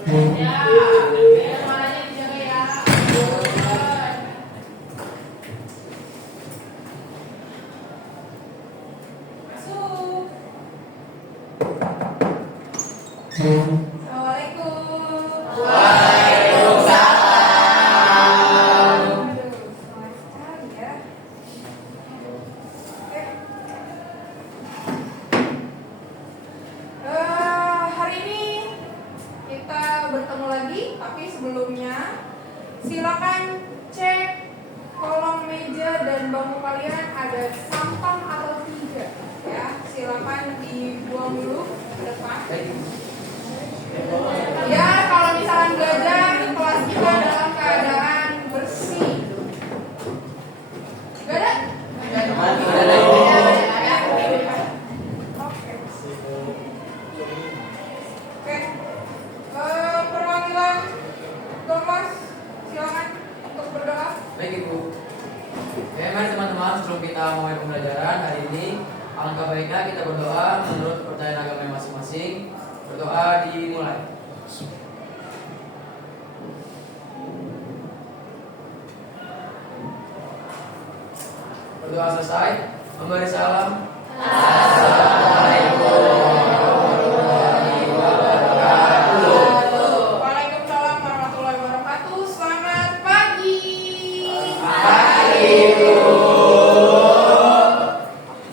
Ya, suaranya dijaga ya. Masuk. Assalamualaikum. Waalaikumsalam. Aduh, semangat sekali ya. Oke. Hari ini kita bertemu lagi, tapi sebelumnya silakan cek kolong meja dan bangku kalian ada sampah atau tidak ya. Silakan dibuang dulu ke depan. Ya, kalau misalkan belajar kelas kita dalam keadaan bersih. Gak ada? Oke. Oke. Perwakilan kelas silakan untuk berdoa. Baik Ibu. Oke, mari teman-teman sebelum kita mulai pembelajaran hari ini, alangkah baiknya kita berdoa menurut kepercayaan agama masing-masing. Berdoa dimulai. Berdoa selesai, memberi salam. Assalamualaikum warahmatullahi wabarakatuh. Waalaikumsalam warahmatullahi wabarakatuh. Selamat pagi. Pagi Ibu.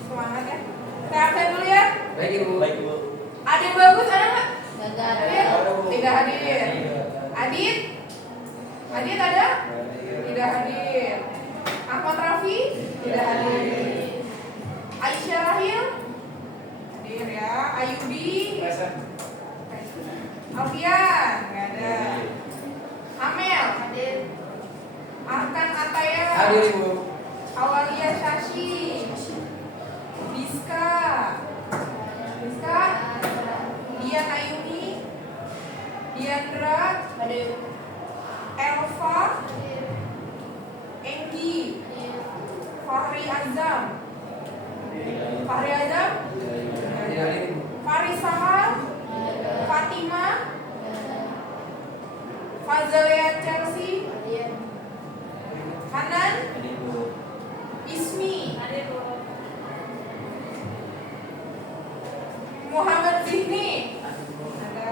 Semangat ya. Saya absen dulu ya. Baik Ibu. Ada yang bagus ada nggak? Gagal. Tidak hadir. Adit? Adit ada? Tidak hadir. Ahmad Rafi? Tidak hadir. Aisyah Rahil? Hadir ya. Ayudi? Alfian? Nggak ada. Amel? Hadir. Arkan Ataya? Hadir Ibu. Awalia Shashi? Biska? Biska? Dian Ayuni? Diandra? Hadir. Elva? Enggi? Fahri Azam? Fahri Azam? Hadir Ibu. Faris Sahal? Fatima? Fazalea Chelsea? Hanan? Ismi? Muhammad Zihni? Ada.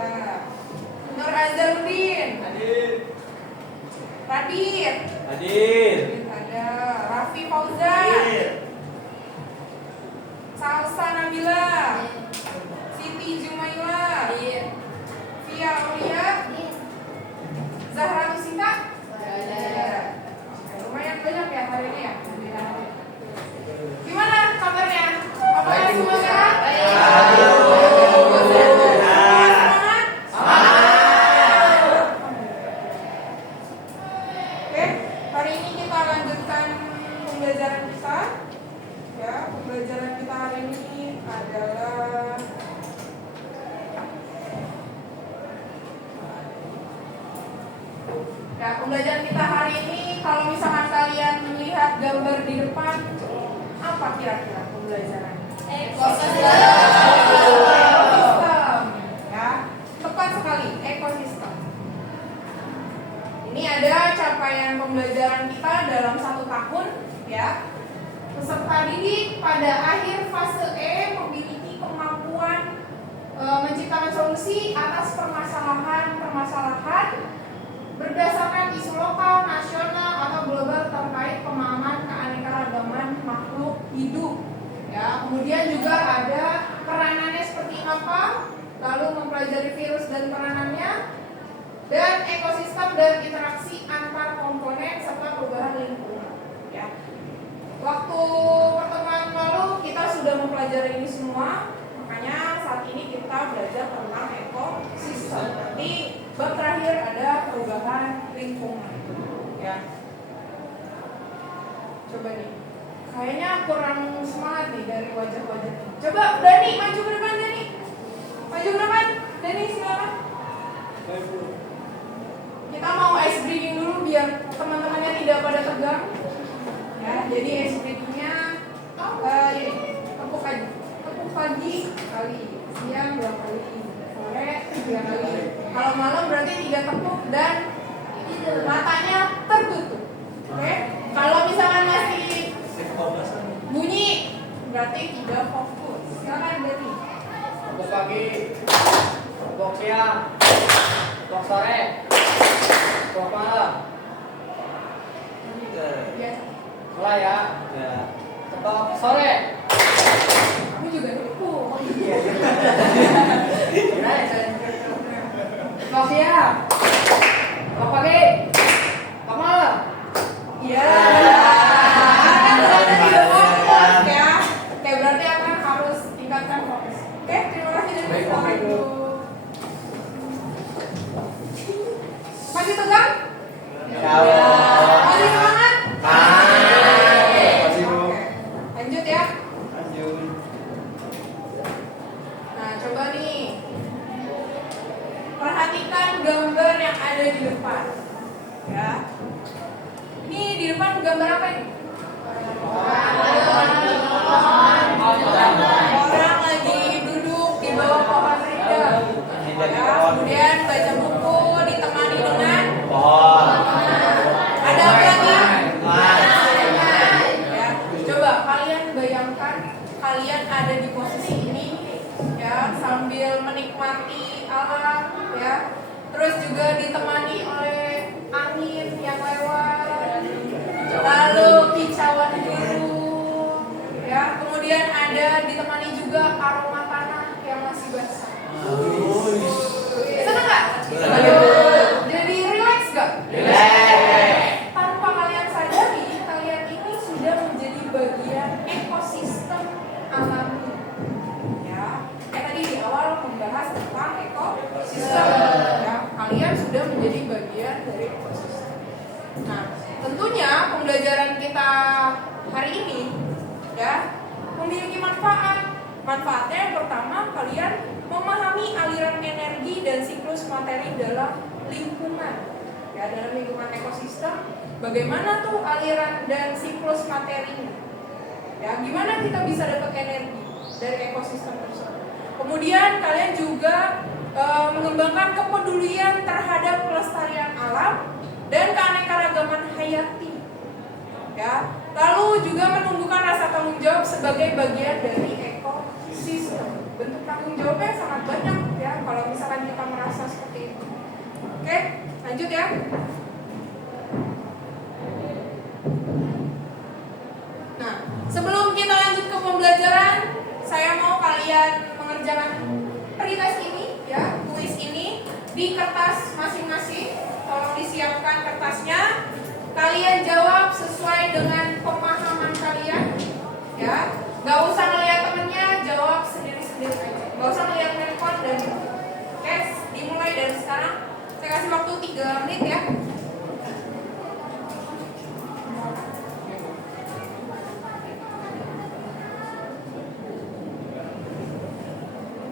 Nur Azharuddin? Radit? Ada. Raffi Fauzan? Salsa Nabila? Siti Jumaila? Via Aulia? Zahra Tusita? Lumayan banyak ya hari ini ya. Gimana kabarnya? Apakah semua sehat? Oke, hari ini kita lanjutkan pembelajaran kita. Ya, pembelajaran kita hari ini adalah pembelajaran kita hari ini, kalau misalkan kalian melihat gambar di depan, apa kira-kira pembelajaran? Ekosistem. Ya, tepat sekali, ekosistem. Ini ada capaian pembelajaran kita dalam 1 tahun, ya. Peserta didik pada akhir fase E memiliki kemampuan menciptakan solusi atas permasalahan berdasarkan isu lokal, nasional, atau global terkait pemahaman keanekaragaman makhluk hidup. Ya, kemudian juga ada peranannya seperti apa, lalu mempelajari virus dan peranannya, dan ekosistem dan interaksi antar komponen serta perubahan lingkungan. Ya. Waktu pertemuan lalu kita sudah mempelajari ini semua, makanya saat ini kita belajar tentang ekosistem. Nanti bab terakhir ada perubahan lingkungan. Ya. Coba nih, kayaknya kurang semangat nih dari wajah-wajah. Coba Dani maju ke depan, Dani. Maju ke depan, Dani silakan. Kita mau ice breathing dulu biar teman-temannya tidak pada tegang. Ya, jadi ice breathingnya tepuk aja. Tepuk pagi sekali, siang 2 kali, sore 3 kali. Kalau malam berarti 3 tepuk dan matanya tertutup. Oke. Kalau misalkan masih bunyi berarti 3 fokus. Silakan Berarti. Tepuk pagi, tepuk siang, tepuk sore, tepuk malam. Ya. Mulai ya. Tepuk sore. Kamu juga tepuk. Tepuk siang, tepuk pagi, tepuk malam. Iya. Kan tadi udah fokus ya. Oke, berarti akan harus tingkatkan fokus. Oke, terima kasih dan Baik, selamat baik. Masih tegang? Ya Allah. Masih semangat? Makasih, Bu. Oke. Lanjut ya. Lanjut. Nah, coba nih. Perhatikan gambar yang ada di depan. Ya. Ini di depan gambar apa ini? Orang lagi duduk di bawah pohon rindang. Ya, kemudian baca buku ditemani dengan ada apa lagi? Ya, coba kalian bayangkan kalian ada di posisi ini ya sambil menikmati alam ya. Terus juga ditemani oleh angin yang lewat, lalu kicauan burung ya. Kemudian ada ditemani juga aroma tanah yang masih basah. Senang nggak? Jadi relax nggak? Tanpa kalian sadari, kalian ini sudah menjadi bagian ekosistem alami. Ya, tadi di awal membahas tentang ekosistem. Ya, kalian sudah menjadi bagian dari ekosistem. Nah, tentunya pembelajaran kita hari ini, ya, memiliki manfaat. Manfaatnya yang pertama, kalian memahami aliran energi dan siklus materi dalam lingkungan. Ya, dalam lingkungan ekosistem, bagaimana tuh aliran dan siklus materinya? Ya, gimana kita bisa dapat energi dari ekosistem tersebut? Kemudian kalian juga mengembangkan kepedulian terhadap pelestarian alam dan keanekaragaman hayati. Ya, lalu juga menumbuhkan rasa tanggung jawab sebagai bagian dari ekosistem. Bentuk tanggung jawabnya sangat banyak ya kalau misalkan kita merasa seperti itu. Oke, lanjut ya. Nah, sebelum kita lanjut ke pembelajaran, saya mau kalian mengerjakan pretest ini ya, kuis ini di kertas masing-masing. Tolong disiapkan kertasnya. Kalian jawab sesuai dengan pemahaman kalian ya. Gak usah ngeliat temennya, jawab sendiri-sendiri aja. Gak usah ngeliat handphone dan oke, dimulai dari sekarang. Saya kasih waktu 3 menit ya.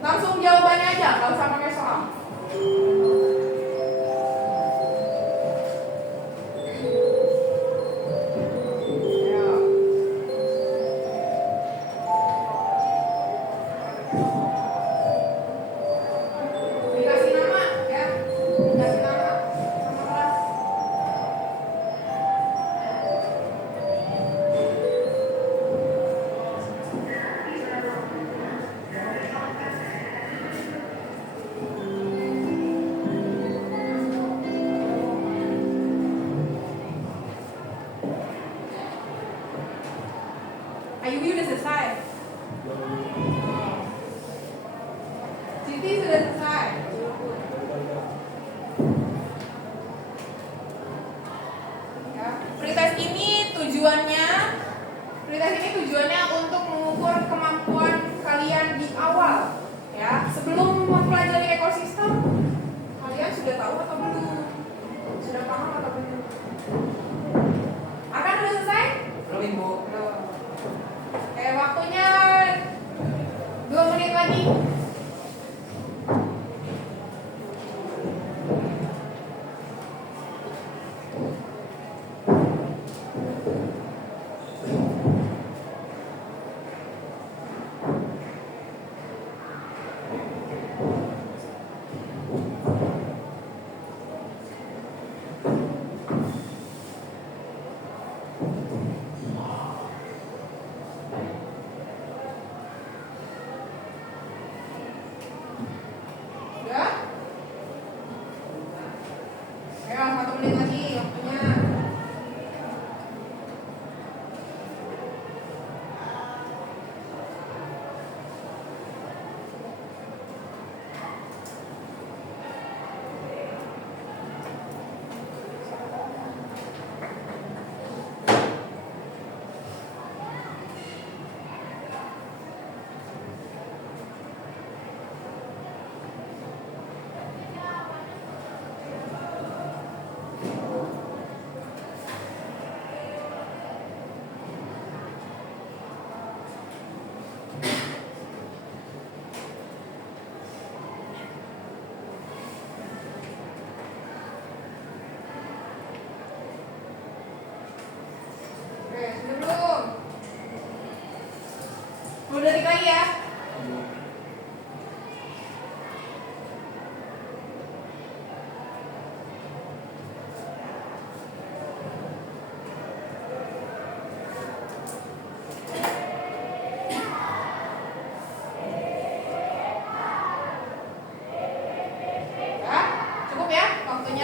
Langsung jawabannya aja, gak usah pakai soal. Dikasih nama ya, dikasih nama sama kelas. Ayubi udah selesai. Siti sudah selesai.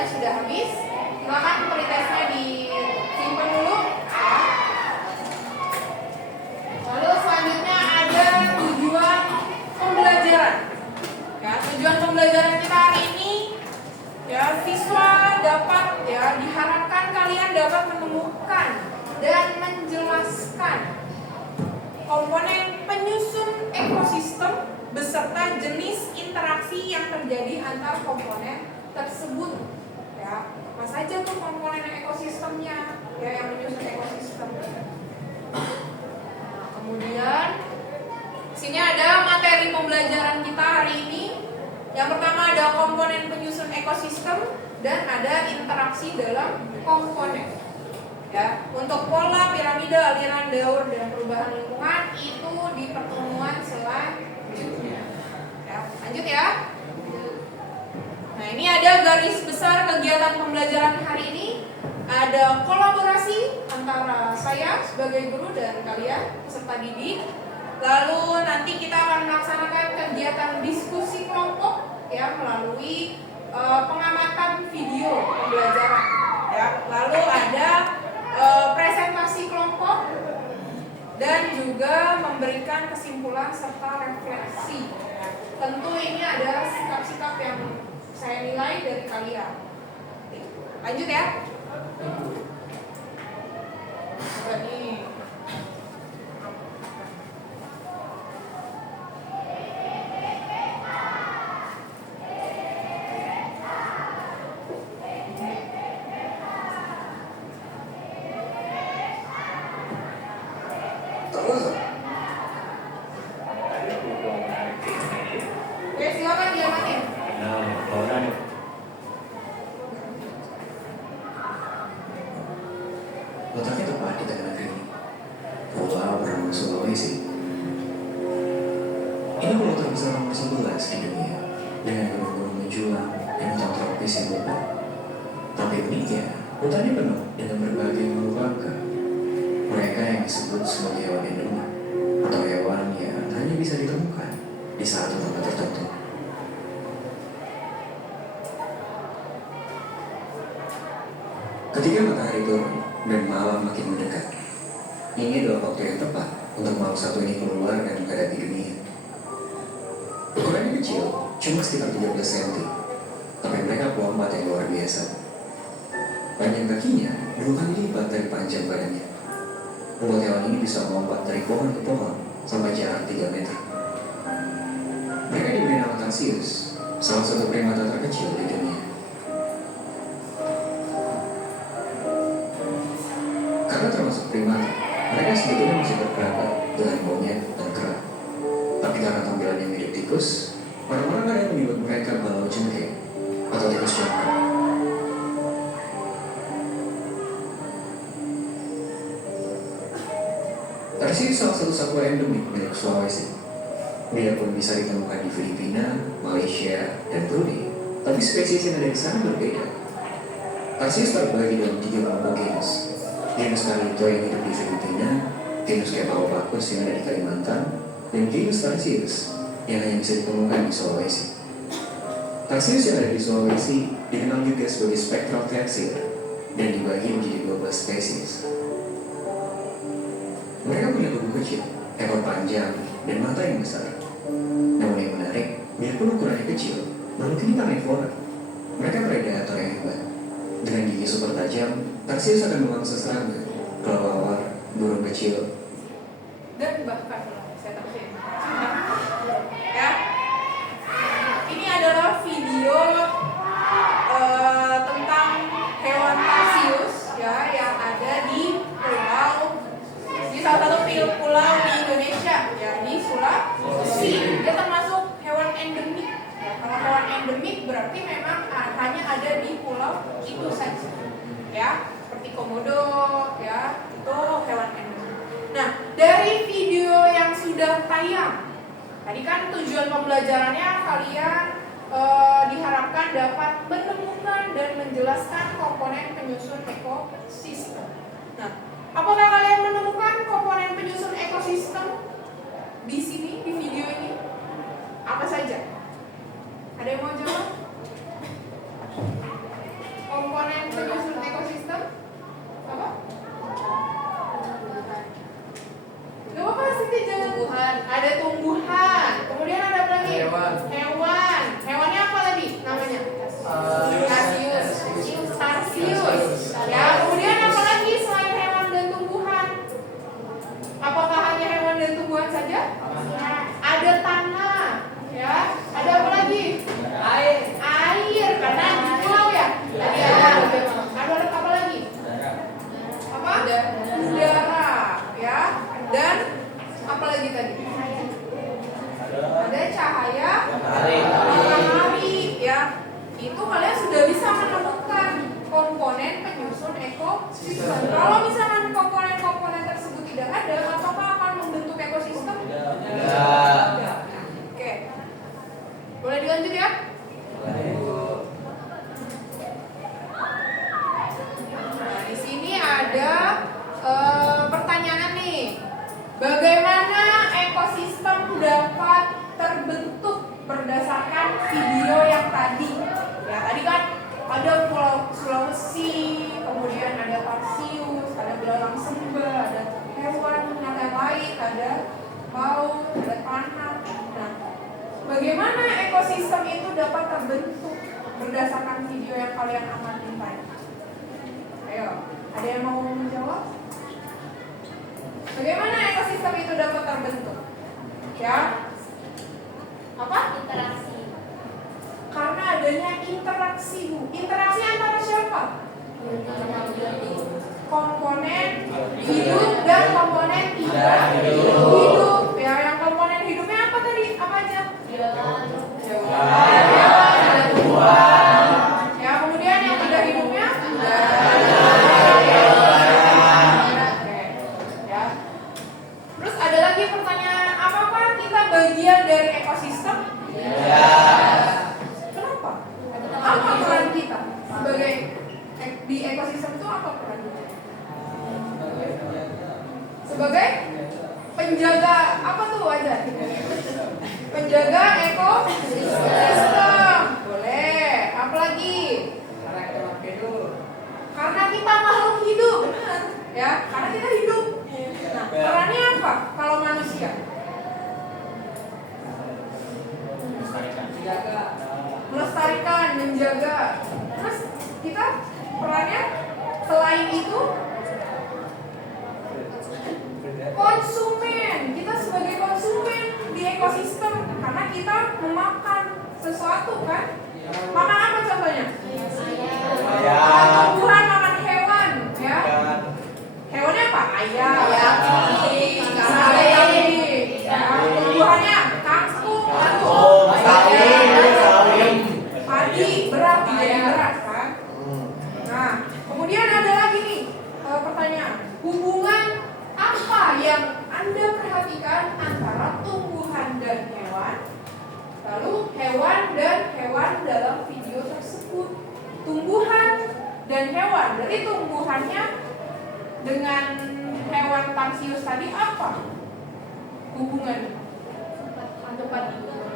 sudah habis. Silakan pretestnya disimpan dulu. Ya. Lalu selanjutnya ada tujuan pembelajaran. Ya, tujuan pembelajaran kita hari ini, ya, siswa dapat, ya, diharapkan kalian dapat menemukan dan menjelaskan komponen penyusun ekosistem beserta jenis interaksi yang terjadi antar komponen tersebut. Ya, apa saja tuh komponen ekosistemnya, ya, yang menyusun ekosistem. Nah, kemudian sini ada materi pembelajaran kita hari ini. Yang pertama ada komponen penyusun ekosistem dan ada interaksi dalam komponen. Ya, untuk pola piramida, aliran daur dan perubahan lingkungan itu di pertemuan selanjutnya. Ya, lanjut ya. Nah, ini ada garis besar kegiatan pembelajaran hari ini. Ada kolaborasi antara saya sebagai guru dan kalian peserta didik. Lalu nanti kita akan melaksanakan kegiatan diskusi kelompok, ya, melalui pengamatan video pembelajaran. Ya, lalu ada presentasi kelompok dan juga memberikan kesimpulan serta refleksi. Tentu ini ada sikap-sikap yang saya nilai dari kalian. Lanjut ya. Coba nih. Oke, silakan diamatin. Letaknya tepat di tengah negeri ini, pulau bernama Sulawesi. Ini pulau terbesar nomor 11 di dunia, dengan gunung-gunung menjulang dan hutan tropis yang lebat. Tapi uniknya, hutannya penuh dengan berbagai makhluk langka. Mereka yang disebut sebagai hewan endemik, atau hewan yang hanya bisa ditemukan di satu tempat tertentu. Ketika matahari turun dan malam makin mendekat, ini adalah waktu yang tepat untuk makhluk satu ini keluar dan menghadapi dunia. Ukurannya kecil, cuma sekitar 13 cm, tapi mereka pelompat yang luar biasa. Panjang kakinya 2 kali lipat dari panjang badannya. Membuat hewan ini bisa melompat dari pohon ke pohon sampai jarak 3 meter. Mereka diberi nama Tarsius, salah satu primata terkecil di dunia. Karena termasuk primata, mereka sebetulnya masih berkerabat dengan monyet dan kera. Tapi karena tampilannya mirip tikus, orang-orang kadang menyebut mereka balau jengking atau tikus jangkar. Tarsius salah satu satwa endemik milik Sulawesi. Dia pun bisa ditemukan di Filipina, Malaysia, dan Brunei, tapi spesies yang ada di sana berbeda. Tarsius terbagi dalam 3 kelompok genus. Genus Carlito yang hidup di Filipina, genus Kepalopacus yang ada di Kalimantan, dan genus Tarsius yang hanya bisa ditemukan di Sulawesi. Tarsius yang ada di Sulawesi dikenal juga sebagai spectral taxir dan dibagi menjadi 12 spesies. Mereka punya tubuh kecil, ekor panjang, dan mata yang besar. Namun yang menarik, biarpun ukurannya kecil, makhluk ini karnivora. Mereka predator yang hebat. Dengan gigi super tajam, Tarsius akan memangsa serangga, kelelawar, burung kecil, Dan bahkan saya terusin. Ya. Ini adalah video tentang hewan Tarsius, ya, yang ada di salah satu pulau di Indonesia, ya, di Sulawesi. Dia termasuk hewan endemik. Ya, kalau hewan endemik berarti memang hanya ada di pulau itu saja. Ya, seperti komodo, ya, itu hewan endemik. Nah, dari video yang sudah tayang, tadi kan tujuan pembelajarannya kalian diharapkan dapat menemukan dan menjelaskan komponen penyusun ekosistem. Nah, apakah kalian menemukan komponen penyusun ekosistem di sini, di video ini? Apa saja? Ada yang mau jawab? ekosistem itu dapat terbentuk berdasarkan video yang kalian amatin tadi? Ayo, ada yang mau menjawab? Bagaimana ekosistem itu dapat terbentuk? Ya, apa? Interaksi. Karena adanya interaksi, Bu. Interaksi antara siapa? Komponen hidup dan komponen tidak hidup. Ya, yang komponen hidupnya apa tadi? Apa aja? Ya, kemudian yang tidak hidupnya? Oke. Ya. Terus ada lagi pertanyaan, apakah kita bagian dari ekosistem? Kenapa? Apa peran kita sebagai di ekosistem itu apa peran kita? Sebagai penjaga apa tuh aja? Penjaga ekosistem. Boleh. Apa lagi? Karena kita makhluk hidup, benar. Ya, karena kita hidup. Nah, perannya apa kalau manusia? Melestarikan, menjaga. Terus kita perannya selain itu konsumen. Kita sebagai konsumen di ekosistem karena kita memakan sesuatu kan? Makan apa contohnya? Makan tumbuhan, makan hewan, ya. Hewannya apa? Ayam, sapi, ya. Tumbuhannya kangkung, padi, beras, kan? Nah, kemudian ada lagi nih pertanyaan, hubungan apa yang Anda perhatikan antara tumbuhan dan hewan? Lalu hewan dan hewan dalam video tersebut. Tumbuhan dan hewan, berarti tumbuhannya dengan hewan tarsius tadi apa hubungannya? Tempat tinggal.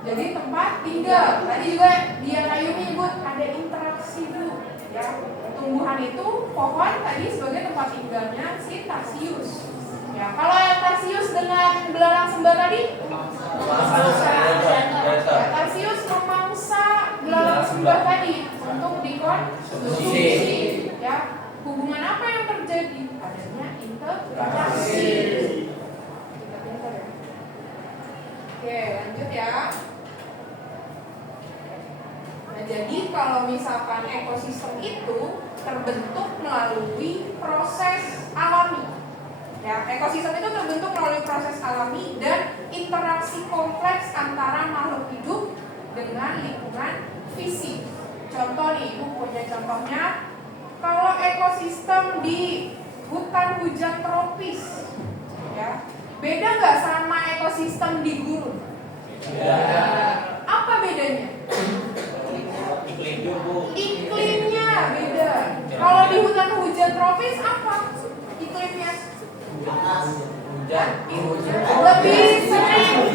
Jadi tempat tinggal. Tadi juga dia Ayu menyebut ada interaksi dulu. Ya, tumbuhan itu pohon tadi sebagai tempat tinggalnya si tarsius. Ya, kalau yang tarsius dengan belalang sembah tadi, ya, tarsius memangsa belalang sembah tadi untuk dikonsumsi. Ya, hubungan apa yang terjadi? Adanya interaksi. Oke, lanjut ya. Nah, jadi kalau misalkan ekosistem itu terbentuk melalui proses alami. Ya, ekosistem itu terbentuk melalui proses alami dan interaksi kompleks antara makhluk hidup dengan lingkungan fisik. Contoh nih, Ibu punya contohnya. Kalau ekosistem di hutan hujan tropis, ya, beda nggak sama ekosistem di gurun? Apa bedanya? Iklimnya beda. Kalau di hutan hujan tropis apa iklimnya? Lebih sering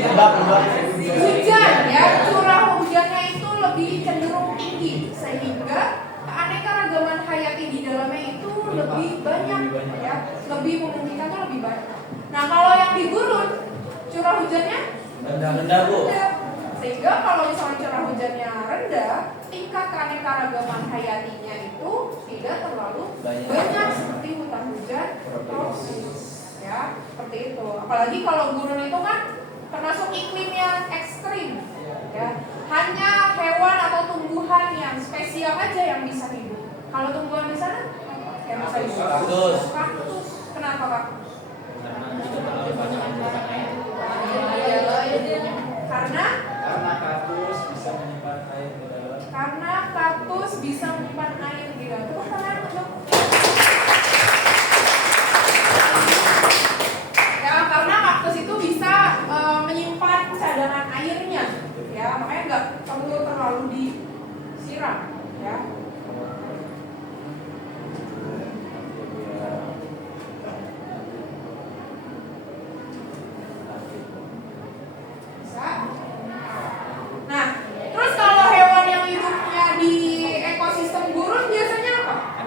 hujan, ya, curah hujannya itu lebih cenderung tinggi sehingga keanekaragaman hayati di dalamnya itu lebih banyak, ya, lebih memungkinkan tuh lebih banyak. Nah, kalau yang di gurun curah hujannya rendah, Bu. Sehingga kalau misalnya curah hujannya rendah, tingkat keanekaragaman hayatinya itu tidak terlalu banyak seperti hutan hujan tropis. Ya, seperti itu. Apalagi kalau gurun itu kan termasuk iklim yang ekstrim. Ya, hanya hewan atau tumbuhan yang spesial aja yang bisa hidup. Kalau tumbuhan di sana yang bisa hidup. Kaktus. Kenapa kaktus? Karena kaktus bisa menyimpan air di dalam. Karena kaktus bisa menyimpan air di dalam. Tepuk tangan untuk. Ya, karena kaktus itu bisa menyimpan cadangan airnya. Ya, makanya nggak perlu terlalu disiram. Ya. Nah, terus kalau hewan yang hidupnya di ekosistem gurun biasanya apa?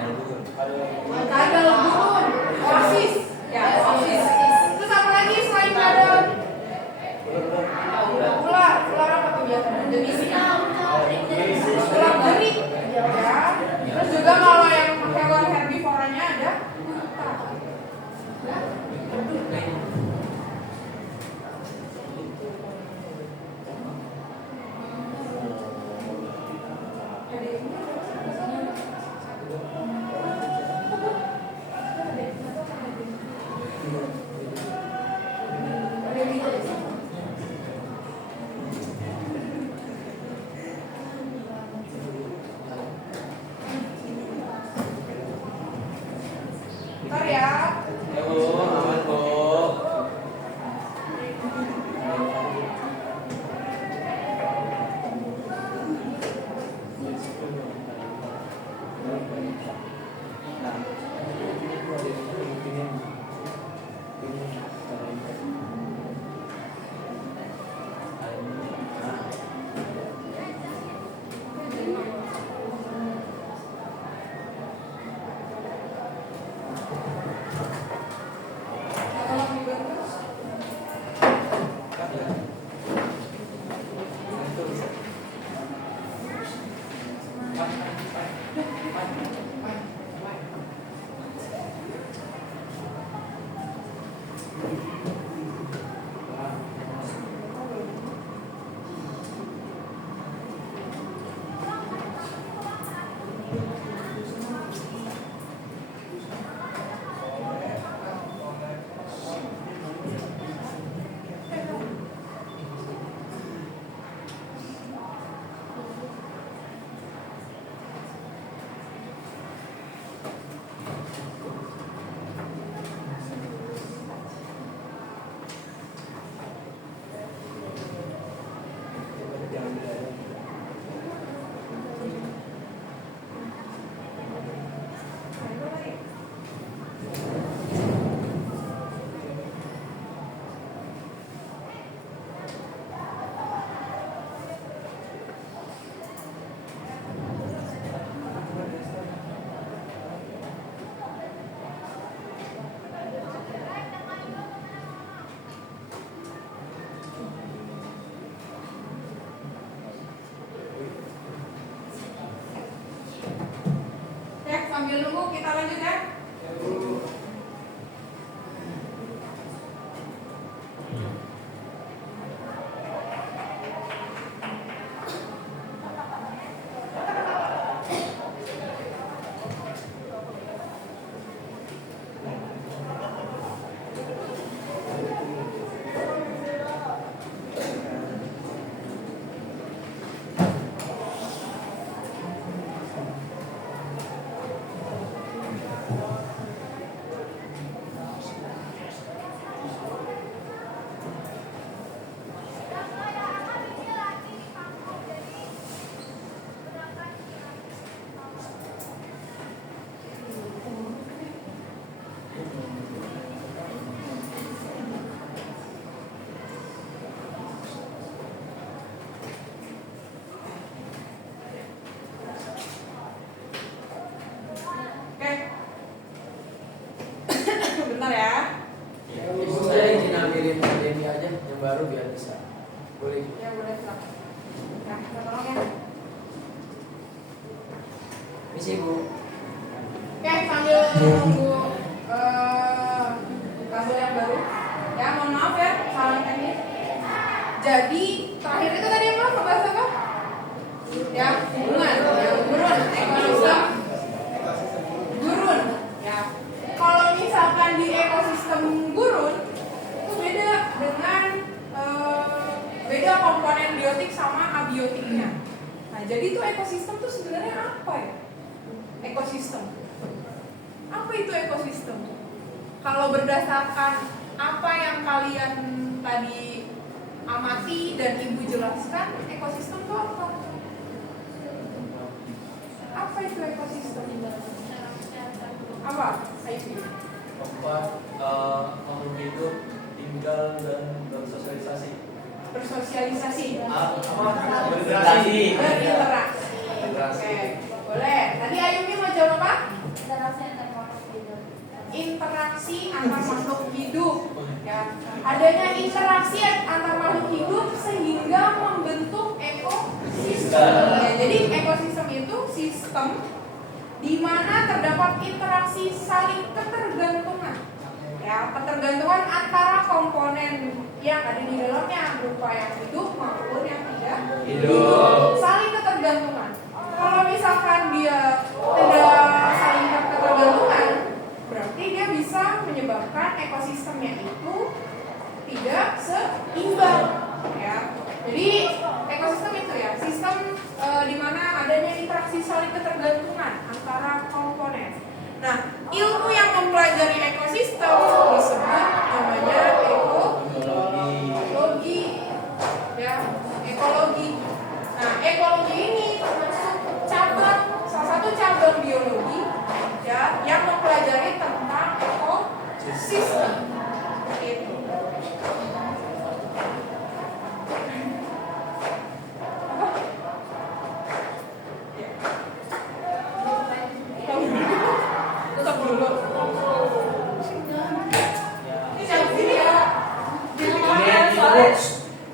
Kadal gurun, oasis, ya oasis. Terus apa lagi selain kadal? Ular apa tuh biasanya? Jenisnya? Bentar ya. Ya Bu, aman Bu. Tolong dibantu. Ya, sambil nunggu kita lanjut ya. Oke. Bentar ya. Ibu saya izin ambilin Demi aja yang baru biar bisa. Boleh. Ya boleh silakan. Ya, kita tolong ya. Misi Bu. Oke, sambil nunggu kabel yang baru. Ya, mohon maaf ya, salah teknis. Jadi terakhir itu tadi apa? Ngebahas apa? Ya, hubungan, ya gurun, ekosistem, gurun. Ya, kalau misalkan di ekosistem gurun itu beda dengan beda komponen biotik sama abiotiknya. Nah, jadi itu ekosistem tuh sebenarnya apa ya? Ekosistem. Apa itu ekosistem? Kalau berdasarkan apa yang kalian tadi amati dan ibu jelaskan, ekosistem itu apa? Apa itu ekosistem? Apa? Ayo. Tempat makhluk hidup tinggal dan bersosialisasi. Bersosialisasi. Berinteraksi. Berinteraksi. Oke, boleh. Tadi Ayumi mau jawab apa? Interaksi antar makhluk hidup. Ya, adanya interaksi antar makhluk hidup sehingga membentuk ekosistem. Ya, jadi ekosistem itu sistem di mana terdapat interaksi saling ketergantungan. Ya, ketergantungan antara komponen yang ada di dalamnya berupa yang hidup maupun yang tidak hidup. Saling ketergantungan. Kalau misalkan interaksi saling ketergantungan antara komponen. Nah, ilmu yang mempelajari ekosistem disebut namanya ekologi, ya, ekologi. Nah, ekologi ini termasuk salah satu cabang biologi, ya, yang mempelajari tentang ekosistem. Itu. Tutup dulu. Ini jangan sini ya.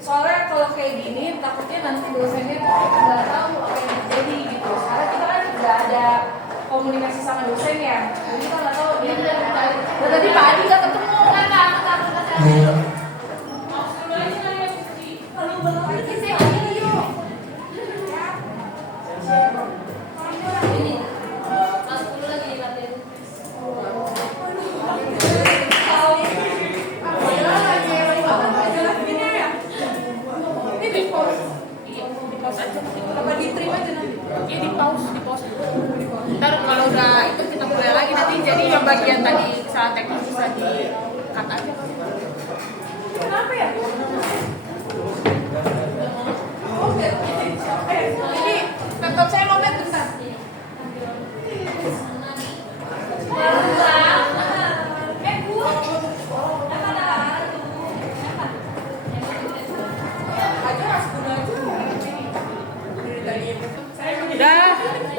Soalnya kalau kayak gini takutnya nanti dosennya tuh nggak tahu apa yang terjadi gitu. Karena kita kan nggak ada komunikasi sama dosen ya. Jadi kita nggak tahu dia tadi Pak Adi nggak ketemu kan Apa diterima aja nanti? Iya di pause ntar kalau udah itu kita mulai lagi nanti jadi yang bagian tadi salah teknis bisa di cut aja. Kenapa ya? Oke. Ini laptop saya lobet bentar. Aja Mas Guna aja.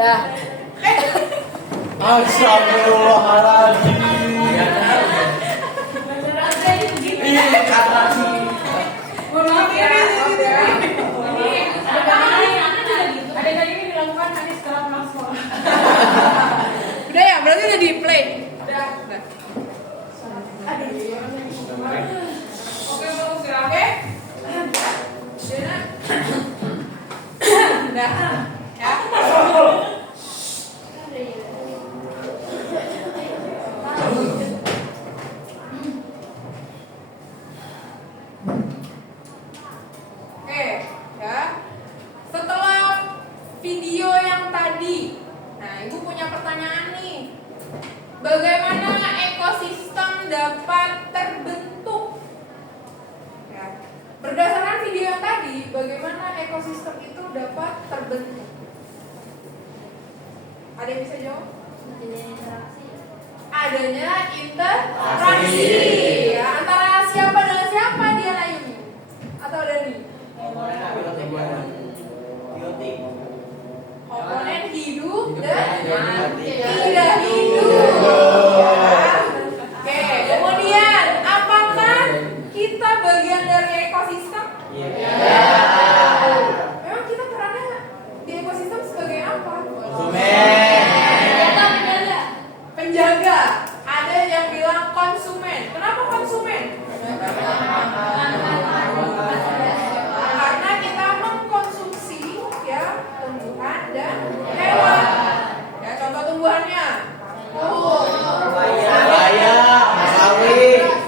Dah. Astagfirullahaladzim. Ini kata sih. Mohon maaf ya. Ada tadi ini dilakukan nanti setelah pulang sekolah. Udah ya, berarti udah di play. Udah. Oke, bagus ya. Oke. Udah. Ya. Oke, ya. Setelah video yang tadi, nah Ibu punya pertanyaan nih. Bagaimana ekosistem dapat terbentuk? Ya. Berdasarkan video yang tadi, bagaimana ekosistem itu dapat terbentuk? Ada yang bisa jawab? Adanya interaksi. Ya, antara siapa dengan siapa dia Ayumi? Atau Dani? Komponen hidup dan tidak hidup. Oke, kemudian apakah kita bagian dari ekosistem? Memang kita perannya di ekosistem sebagai apa? Penjaga. Ada yang bilang konsumen. Kenapa konsumen? Karena kita mengkonsumsi ya tumbuhan dan hewan. Ya, contoh tumbuhannya.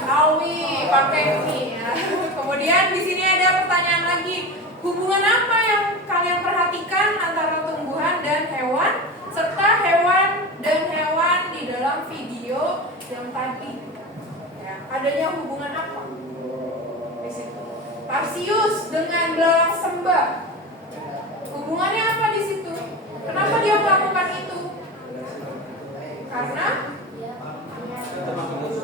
Sawi, pakai ini ya. Kemudian di sini ada pertanyaan lagi. Hubungan apa yang kalian perhatikan antara tumbuhan dan hewan serta hewan dan hewan di dalam video yang tadi? Ya, adanya hubungan apa? Di situ. Tarsius dengan belalang sembah. Hubungannya apa di situ? Kenapa dia melakukan itu? Karena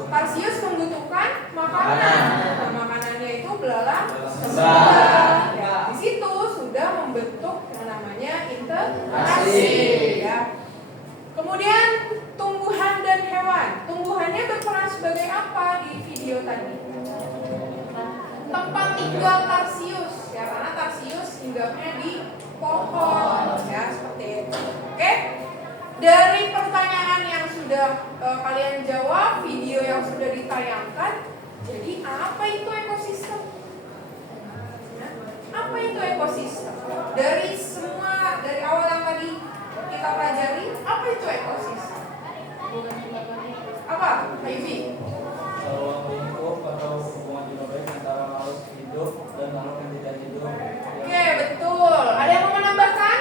Tarsius membutuhkan makanan. Nah, makanannya itu belalang sembah. Ya, di situ sudah membentuk yang namanya interaksi. Ya. Kemudian tumbuhan dan hewan. Tumbuhannya berperan sebagai apa di video tadi? Tempat tinggal Tarsius. Ya, karena Tarsius hinggapnya di pohon. Ya, seperti itu. Oke? Dari pertanyaan yang sudah kalian jawab, video yang sudah ditayangkan, jadi apa itu ekosistem? Apa itu ekosistem? Dari awal yang tadi kita pelajari, apa itu ekosistem? Apa? Ayubi? Lingkup atau hubungan dinamik antara makhluk hidup dan makhluk yang tidak hidup. Oke, betul. Ada yang mau menambahkan?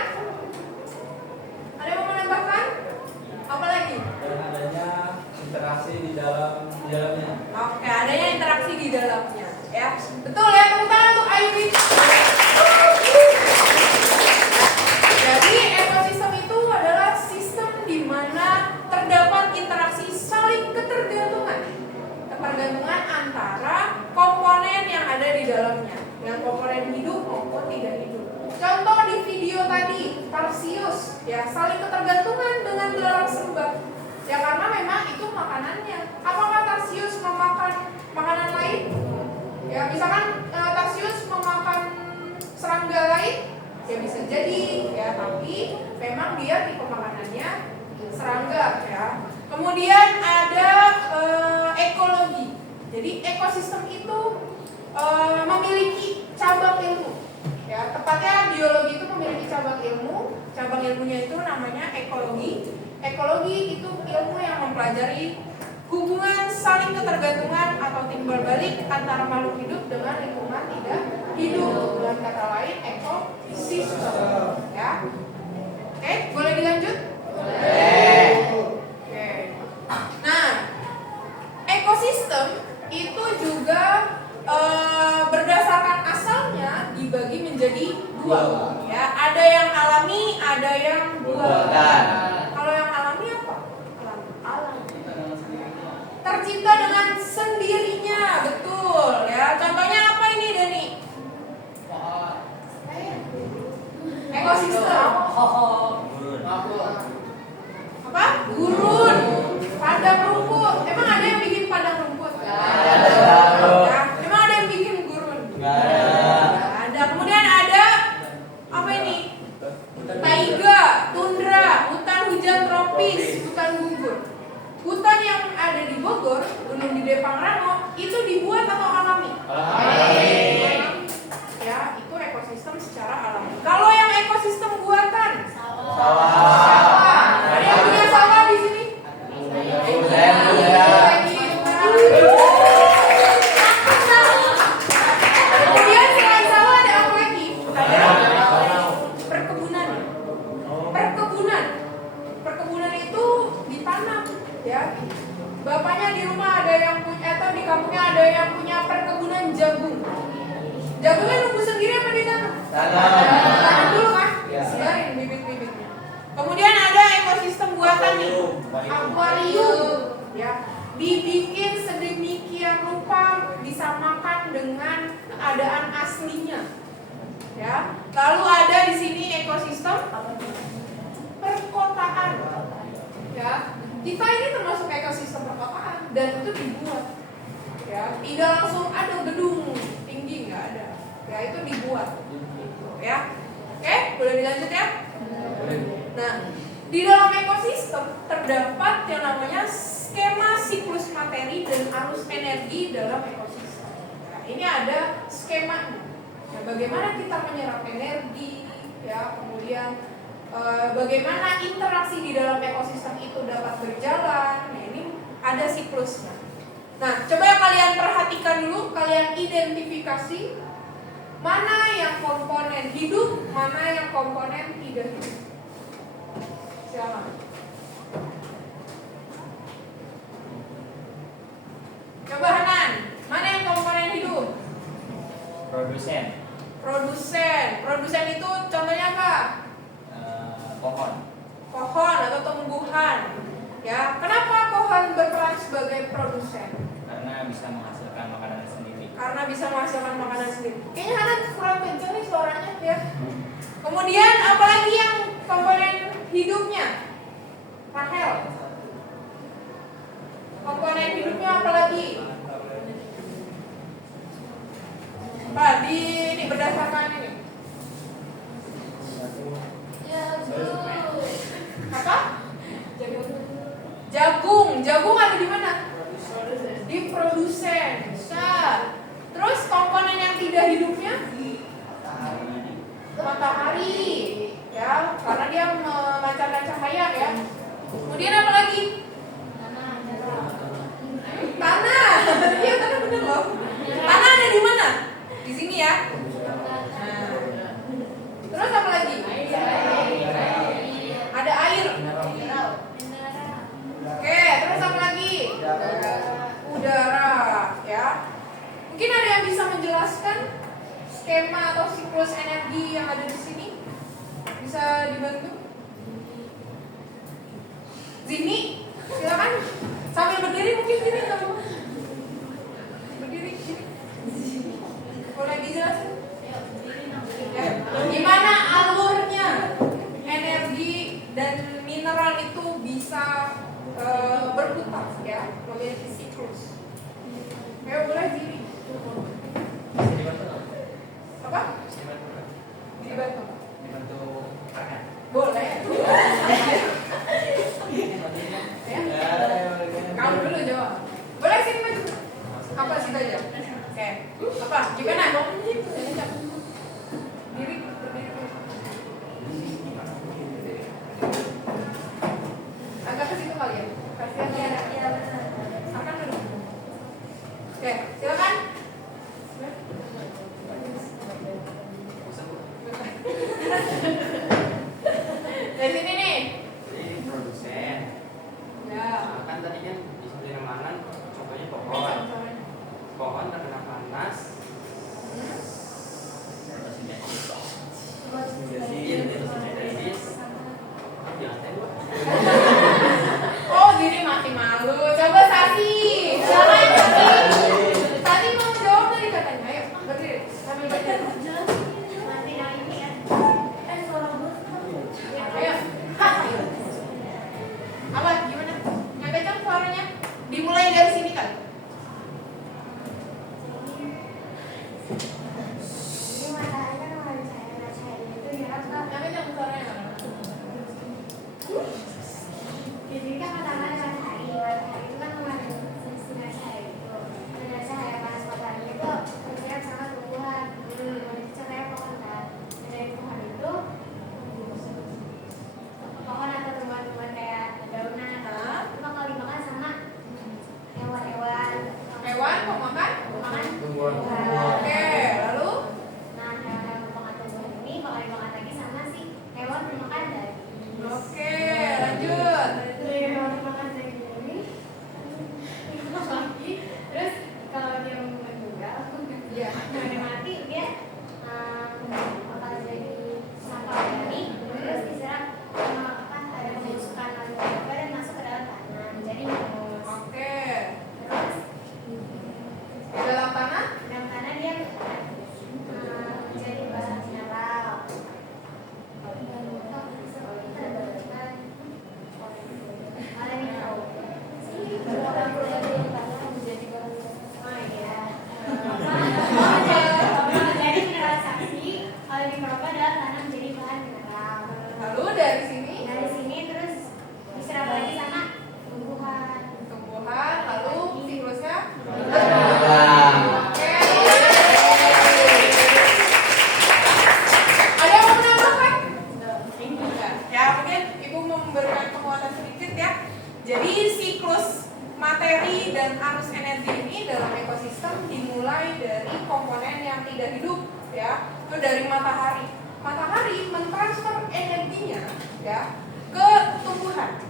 ya saling ketergantungan dengan belalang serba. Ya karena memang itu makanannya. Apakah tarsius memakan makanan lain? Ya misalkan tarsius memakan serangga lain, ya bisa jadi ya, tapi memang dia tipe makanannya serangga ya. Kemudian ada ekologi. Jadi ekosistem itu memiliki cabang ilmu. Ya, tepatnya biologi itu memiliki cabang ilmu. Cabang ilmunya itu namanya ekologi. Ekologi itu ilmu yang mempelajari hubungan saling ketergantungan atau timbal balik antara makhluk hidup dengan lingkungan tidak hidup. Dengan kata lain, ekosistem. Ya. Oke, boleh dilanjut? Boleh. Oke. Nah, ekosistem itu juga berdasarkan asalnya dibagi menjadi dua. Ya, ada yang alami, ada yang buatan. Kalau yang alami apa? Alam. Tercipta dengan sendirinya, betul ya. Contohnya apa ini, Dani? Ekosistem. Apa? Gurun. Padang rumput. Emang ada yang bikin padang rumput? Ya. Emang ada yang bikin gurun? Nggak ada. Kemudian ada apa ini? Taiga, tundra, hutan hujan tropis, hutan gugur. Hutan yang ada di Bogor, Gunung Gede Pangrango, itu dibuat atau alami? Alami. Ya, itu ekosistem secara alami. Kalau yang ekosistem buatan? Sawah. Ada yang punya sawah di sini? Kemudian selain sawah ada apa lagi? Ada perkebunan. Perkebunan itu ditanam, ya. Bapaknya di rumah ada yang punya, atau di kampungnya ada yang punya perkebunan jagung. Jagungnya nunggu sendiri apa ditanam? Tanam dulu kan? Siarin bibit-bibitnya. Kemudian ada ekosistem buatan nih, akuarium, ya, dibikin sedemikian rupa disamakan dengan keadaan aslinya, ya. Lalu ada di sini ekosistem perkotaan, ya. Kita ini termasuk ekosistem perkotaan dan itu dibuat, ya. Tidak langsung ada gedung tinggi, nggak ada, ya, itu dibuat, ya. Oke, boleh dilanjut ya? Nah, di dalam ekosistem terdapat yang namanya skema siklus materi dan arus energi dalam ekosistem. Nah, ini ada skemanya. Nah, bagaimana kita menyerap energi, ya, kemudian bagaimana interaksi di dalam ekosistem itu dapat berjalan. Nah, ini ada siklusnya. Nah, coba yang kalian perhatikan dulu, kalian identifikasi mana yang komponen hidup, mana yang komponen tidak hidup. Silakan. Coba Hanan, mana yang komponen hidup? Produsen. Produsen itu contohnya apa? Pohon. Pohon atau tumbuhan. Ya, kenapa pohon berperan sebagai produsen? Karena bisa menghasilkan makanan sendiri. Karena bisa menghasilkan makanan sendiri. Kayaknya Hanan kurang kenceng nih suaranya ya. Kemudian apalagi yang komponen hidupnya? Rahel. Komponen hidupnya apalagi? Pak, ini berdasarkan ini. Apa? Jagung ada di mana? Di produsen. Terus komponen yang tidak hidupnya? Matahari. Ya, karena dia memancarkan cahaya ya. Kemudian apa lagi? Tanah. Iya, tanah bener loh. Tanah ada di mana? Di sini ya. Nah. Terus apa lagi? Ada air. Oke, terus apa lagi? Udara, ya. Mungkin ada yang bisa menjelaskan skema atau siklus energi yang ada di sini? Bisa dibantu? Zini? dan mineral itu bisa berputar ya, memiliki siklus. Ya boleh diri. Apa? Dibantu. Dibantu kakak. Boleh. Ya. Kamu dulu jawab. Boleh sini maju. Apa sih aja? Oke. Apa? Gimana? Diri. Agak ke situ kali ya. Kasihan ya. Akan dulu. Oke, silakan. Dari sini nih. Jadi produsen. Ya. Nah, kan tadi kan di sebelah ramalan contohnya pohon. Pohon terkena panas. Fotosintesis. Jangan tembak. Oh, diri mati malu. Coba Sasi. Silakan Sasi. Sasi mau jawab tadi katanya. Ayo, berdiri. Sambil berdiri. Ayo. Apa? Gimana? Nyampe kan suaranya? Dimulai dari sini kan? Nyampe kan suaranya? Jadi kan pertama dengan matahari itu kan mengandung sinar cahaya itu. Dan cahaya panas matahari itu bergerak sama tumbuhan. Cahaya pohon kan. Dan dari pohon itu pohon atau tumbuhan-tumbuhan kayak dedaunan itu bakal dimakan sama hewan-hewan. Hewan pemakan? Makan Tumbuhan. Oke, lalu? Nah, hewan pemakan tumbuhan ini bakal dimakan lagi sama si hewan pemakan daging. Oke, lanjut. Dari hewan pemakan daging ini lagi, terus kalau dia meninggal, Ya. dia mati dia bakal jadi sampah organik, terus diserap ada pembusukan laba dan masuk ke dalam tanah menjadi humus. Oke. Terus Dalam tanah? dalam tanah dia menjadi bahan mineral. Jadi mineral saksi kalau dikelola dalam tanah menjadi bahan mineral. Lalu dari sini? Dari sini terus diserap lagi sama tumbuhan. Tumbuhan, lalu siklusnya? Nah. Oke. Ada yang mau menambahkan? Enggak. Ya mungkin Ibu memberikan penguatan sedikit ya. Jadi siklus materi dan arus energi ini dalam ekosistem dimulai dari komponen yang tidak hidup ya. Itu dari matahari. Matahari mentransfer energinya ya ke tumbuhan.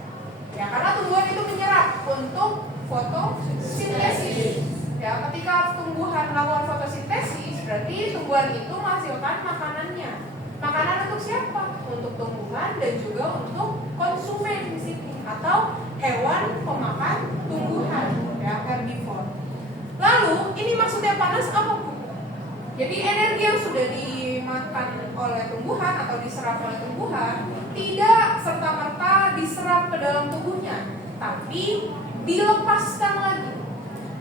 Ya, karena tumbuhan itu menyerap untuk fotosintesis. Ya, ketika tumbuhan melakukan fotosintesis, berarti tumbuhan itu menghasilkan makanannya. Makanan untuk siapa? Untuk tumbuhan dan juga untuk konsumen di sini atau hewan pemakan tumbuhan, ya, herbivore. Lalu, ini maksudnya panas apa, Bu? Jadi energi yang sudah dimakan oleh tumbuhan atau diserap oleh tumbuhan tidak serta-merta diserap ke dalam tubuhnya, tapi dilepaskan lagi,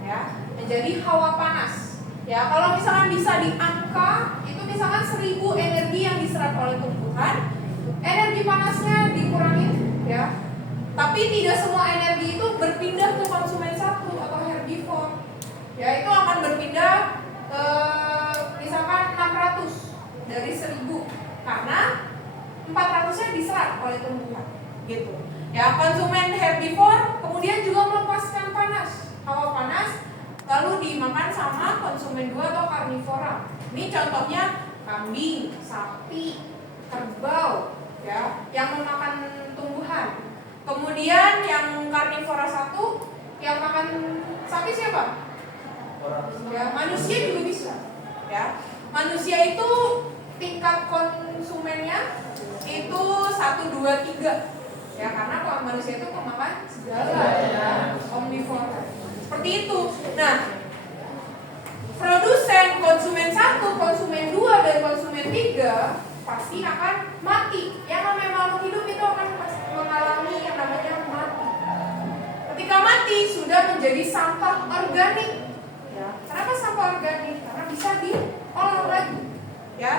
ya, menjadi hawa panas. Ya, kalau misalkan bisa diangka, itu misalkan 1000 energi yang diserap oleh tumbuhan, energi panasnya dikurangi, ya. Tapi tidak semua energi itu berpindah ke konsumen satu atau herbivore. Ya, itu akan berpindah misalkan 600 dari 1000 karena 400-nya diserap oleh tumbuhan gitu. Ya, konsumen herbivore kemudian juga melepaskan panas, hawa panas lalu dimakan sama konsumen 2 atau karnivora. Ini contohnya kambing, sapi, kerbau ya, yang memakan tumbuhan. Kemudian yang karnivora 1 yang makan sapi siapa? Ya, manusia juga bisa. Ya, manusia itu tingkat konsumennya itu 1, 2, 3. Ya, karena kalau manusia itu pemakan segala, ya, omnivora. Seperti itu. Nah, produsen konsumen 1, konsumen 2 dan konsumen 3 pasti akan mati. Yang namanya makhluk hidup itu akan pasti menjadi sampah organik. Ya, kenapa sampah organik? Karena bisa diolah lagi. Ya,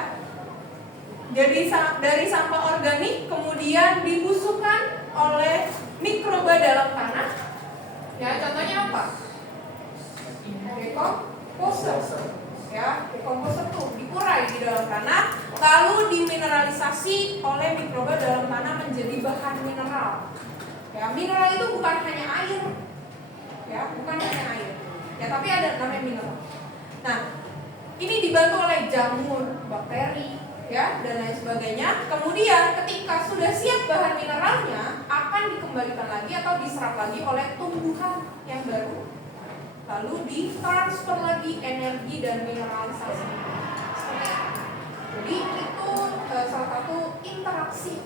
jadi dari sampah organik kemudian dibusukkan oleh mikroba dalam tanah. Ya, contohnya apa? Dekomposer. Ya, dekomposer tuh dikurai di dalam tanah, lalu dimineralisasi oleh mikroba dalam tanah menjadi bahan mineral. Ya, mineral itu bukan hanya air. Ya, bukan hanya air. Ya, tapi ada namanya mineral. Nah, ini dibantu oleh jamur, bakteri, ya, dan lain sebagainya. Kemudian ketika sudah siap bahan mineralnya, akan dikembalikan lagi atau diserap lagi oleh tumbuhan yang baru. Lalu ditransfer lagi energi dan mineralisasi. Jadi itu salah satu interaksi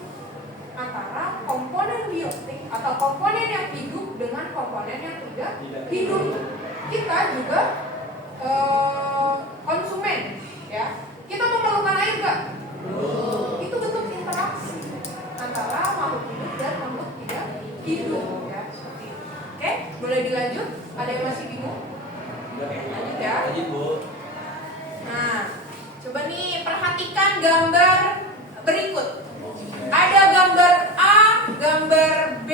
antara komponen biotik atau komponen yang hidup dengan komponen yang tidak hidup. Kita juga konsumen, ya. Kita memerlukan air nggak? Itu bentuk interaksi antara makhluk hidup dan makhluk tidak hidup, ya, seperti itu. Oke, boleh dilanjut? Ada yang masih bingung? Lanjut ya. Nah, coba nih perhatikan gambar berikut. Ada gambar A, gambar B,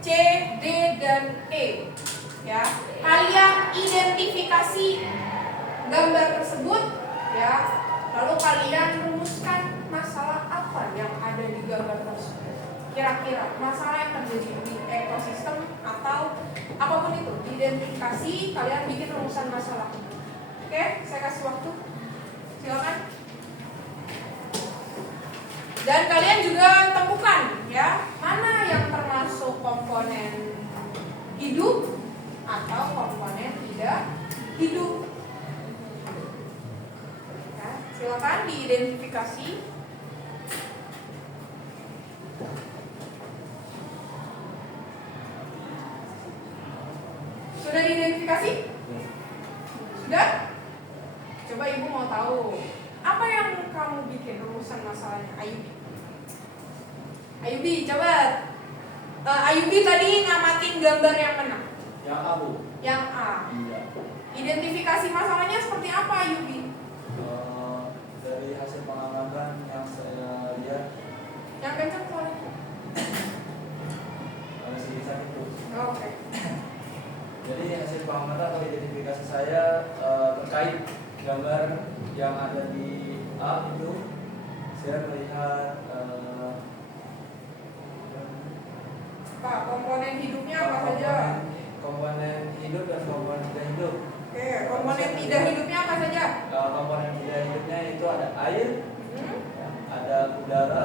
C, D, dan E. Ya, kalian identifikasi gambar tersebut, ya. Lalu kalian rumuskan masalah apa yang ada di gambar tersebut. Kira-kira masalah yang terjadi di ekosistem atau apapun itu, identifikasi, kalian bikin rumusan masalah. Oke, saya kasih waktu. Silakan. Dan kalian juga temukan, ya, mana yang termasuk komponen hidup atau komponen tidak hidup. Ya, silakan diidentifikasi. Sudah diidentifikasi? Sudah? Coba ibu mau tahu apa yang kamu bikin rumusan masalahnya, Ayubi? Ayubi, coba. Ayubi tadi ngamatin gambar yang mana? Yang A, Bu. Yang A. Iya. Identifikasi masalahnya seperti apa, Ayubi? Dari hasil pengamatan yang saya lihat, Yang kencang soalnya. ada sedikit sakit, Bu. Oh, oke. Jadi hasil pengamatan atau identifikasi saya terkait gambar yang ada di A itu, saya melihat Pak, komponen hidupnya apa saja? komponen hidup dan komponen tidak hidup. Oke, komponen tidak hidupnya apa saja? Komponen tidak hidupnya itu ada air, Hmm? ya, ada udara,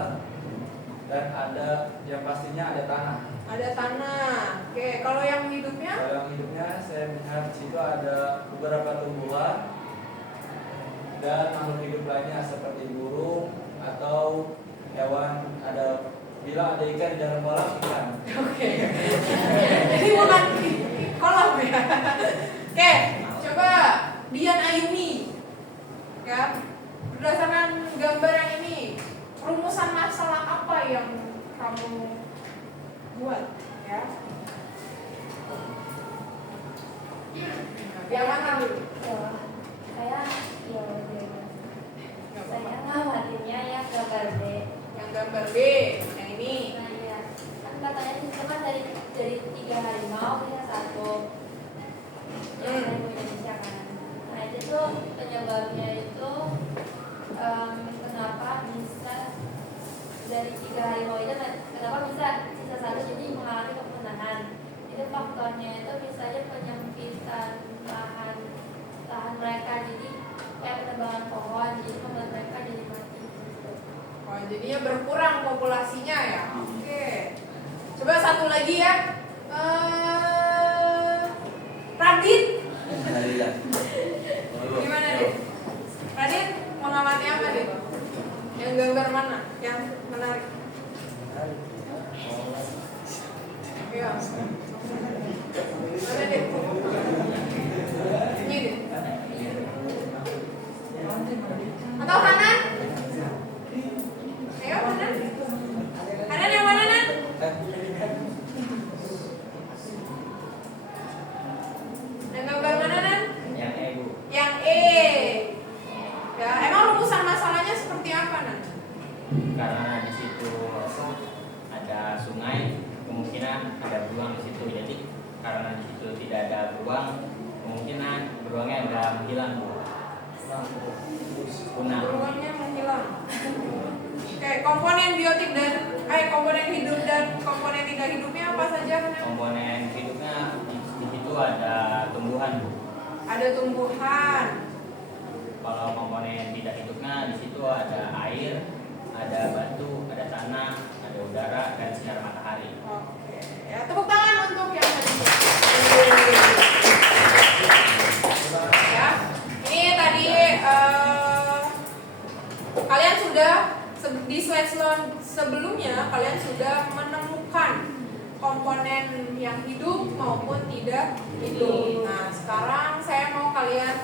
dan ada yang pastinya ada tanah. Ada tanah. Oke, kalau yang hidupnya? Kalau yang hidupnya saya melihat di situ ada beberapa tumbuhan dan makhluk hidup lainnya seperti burung atau hewan, ada bila ada ikan di dalam kolam, ikan. Oke. Jadi bukan di kolam ya. Oke, coba Dian Ayumi. Ya. Berdasarkan gambar yang ini, rumusan masalah apa yang kamu buat, ya? Yang mana dulu? Saya saya ngamatinnya yang gambar B. Yang gambar B, yang ini. Nah, ya. Kan katanya di situ kan dari 3 harimau punya 1. Yang harimau Indonesia kan. Nah, itu tuh penyebabnya itu kenapa bisa dari 3 harimau itu kenapa bisa sisa 1 jadi mengalami kepunahan. Itu faktornya itu misalnya penyempitan lahan mereka, jadi kayak penebangan pohon, jadi membuat mereka jadi mati gitu. Oh, jadinya berkurang populasinya ya. Oke. Coba satu lagi ya. Radit. Gimana deh? Radit mengamati apa deh? Yang gambar mana? Yang menarik? Iya. Mana deh? Ini deh. Atau kanan? Ayo kanan. Kanan yang mana, Nan? apa saja kan? Komponen hidupnya di situ ada tumbuhan, Bu. Ada tumbuhan. Kalau komponen tidak hidupnya di situ ada air, ada batu, ada tanah, ada udara dan sinar matahari. Oke, ya tepuk tangan untuk yang tadi. Ya, ini tadi kalian sudah di slide sebelumnya kalian sudah menemukan komponen yang hidup maupun tidak hidup. Nah, sekarang saya mau kalian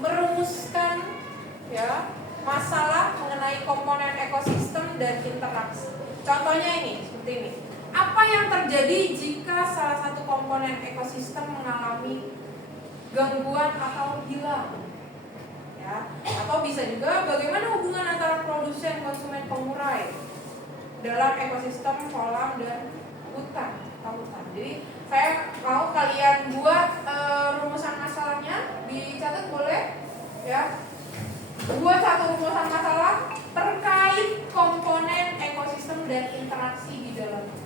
merumuskan ya masalah mengenai komponen ekosistem dan interaksi. Contohnya ini seperti ini. Apa yang terjadi jika salah satu komponen ekosistem mengalami gangguan atau hilang? Ya, atau bisa juga bagaimana hubungan antara produsen, konsumen, pengurai dalam ekosistem kolam dan hutan. Jadi saya mau kalian buat rumusan masalahnya, dicatat boleh ya. Buat satu rumusan masalah terkait komponen ekosistem dan interaksi di dalamnya.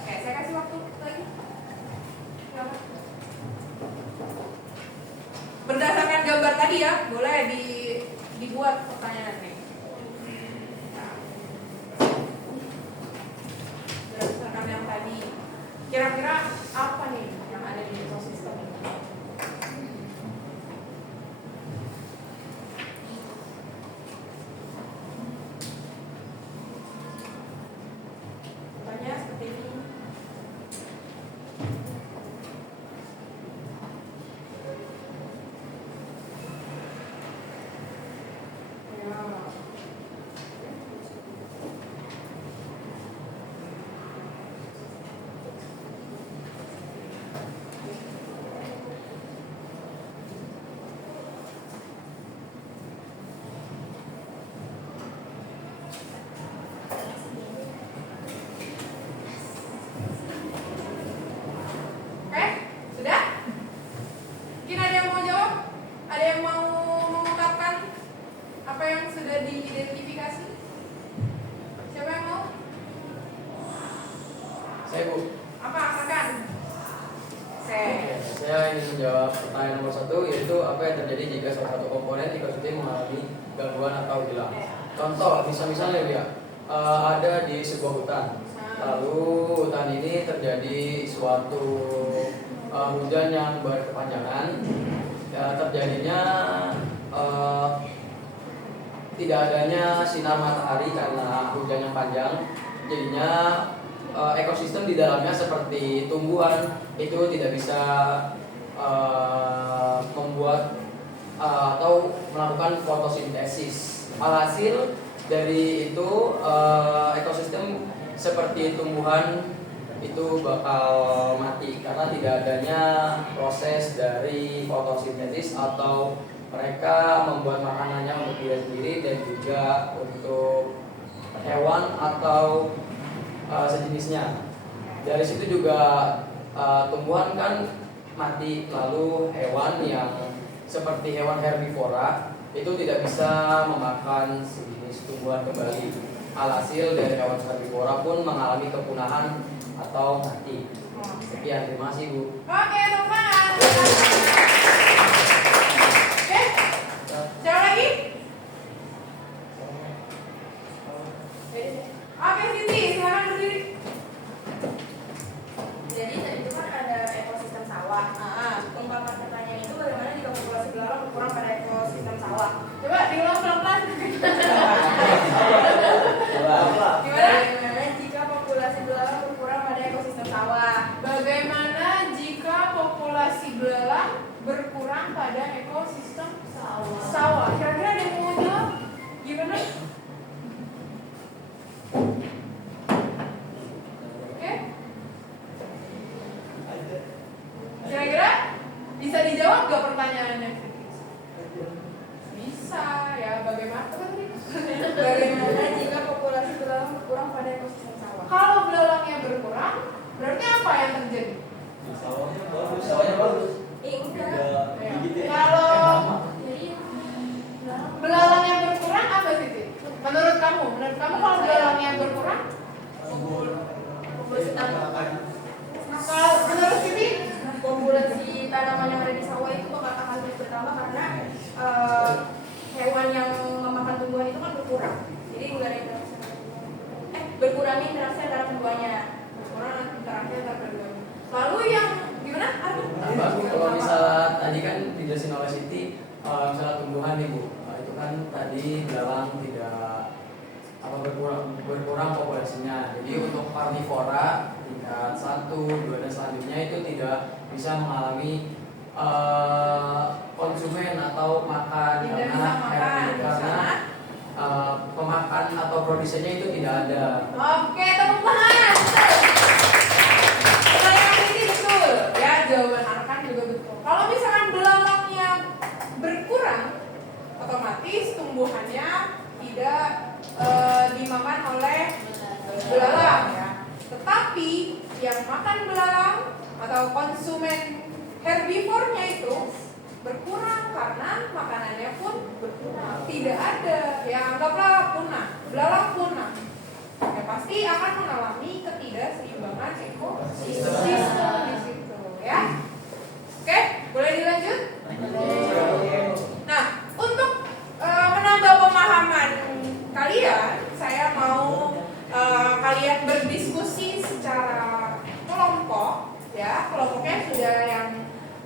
Oke, saya kasih waktu lagi. Silakan. Berdasarkan gambar tadi ya, boleh dibuat pertanyaannya. Berdasarkan yang tadi, kira-kira apa nih yang ada di ekosistem ini? Pertanyaan seperti ini. Oke, sudah? Mungkin ada yang mau jawab? Ada yang mau mengungkapkan apa yang sudah diidentifikasi? Siapa yang mau? Saya, Bu. Apa? Silakan. Saya ingin menjawab pertanyaan nomor 1, yaitu apa yang terjadi jika salah satu komponen ekosistem mengalami gangguan atau hilang. Contoh, misalnya ya, ada di sebuah hutan. Lalu hutan ini terjadi suatu hujan yang berkepanjangan, terjadinya tidak adanya sinar matahari karena hujan yang panjang, jadinya ekosistem di dalamnya seperti tumbuhan itu tidak bisa membuat atau melakukan fotosintesis. Alhasil dari itu ekosistem seperti tumbuhan itu bakal mati karena tidak adanya proses dari fotosintesis atau mereka membuat makanannya untuk diri sendiri dan juga untuk hewan atau sejenisnya. Dari situ juga tumbuhan kan mati, lalu hewan yang seperti hewan herbivora itu tidak bisa memakan sejenis tumbuhan kembali. Alhasil dari hewan herbivora pun mengalami kepunahan atau mati. Sekian, terima kasih, Bu. Oke, teman-teman. Oke, siapa lagi? Oke, Siti, silakan berdiri. Jadi tadi itu kan ada ekosistem sawah. Ungkapan pertanyaan itu bagaimana jika populasi belalang berkurang pada ekosistem sawah? Coba diulang pelan-pelan. Bagaimana jika populasi belalang berkurang pada ekosistem sawah? Bagaimana jika populasi belalang berkurang pada ekosistem sawah? Kira-kira ada yang mau jawab? Gimana? Oke? Kira-kira bisa dijawab gak pertanyaannya? Bisa ya. Bagaimana? Bagaimana jika populasi belalang berkurang pada ekosistem sawah? Kalau belalangnya berkurang, berarti apa yang terjadi? Sawahnya bagus. Enggak. Kalau belalangnya berkurang apa sih? Menurut kamu kalau belalangnya berkurang? Populasi tambah. tanaman yang ada di sawah itu bakal habis bertambah karena hewan yang memakan tumbuhan itu kan berkurang. Jadi nggak ada interaksi. Berkurangnya interaksi antara keduanya. Berkurang interaksi antara keduanya. Lalu yang gimana? Kalau misalnya tadi kan dijelasin oleh Siti, misalnya tumbuhan nih Bu, itu kan tadi belalang tidak berkurang populasinya. Jadi untuk karnivora tingkat 1, 2 dan selanjutnya itu tidak bisa mengalami konsumen atau makan karena pemakan atau produsennya itu tidak ada. Oke, tepuk tangan. Pertanyaan ini betul, ya jawaban Arkan juga betul. Kalau misalkan belalangnya berkurang, otomatis tumbuhannya tidak dimakan oleh belalang ya. Tetapi yang makan belalang atau konsumen herbivornya itu berkurang karena makanannya pun berkurang. Tidak ada, ya anggaplah punah, belalang punah. Ya pasti akan mengalami ketidakseimbangan ekosistem di situ, ya. Oke, boleh dilanjut? Nah, untuk menambah pemahaman kalian, saya mau kalian berdiskusi secara kelompok, ya. Kelompoknya sudah yang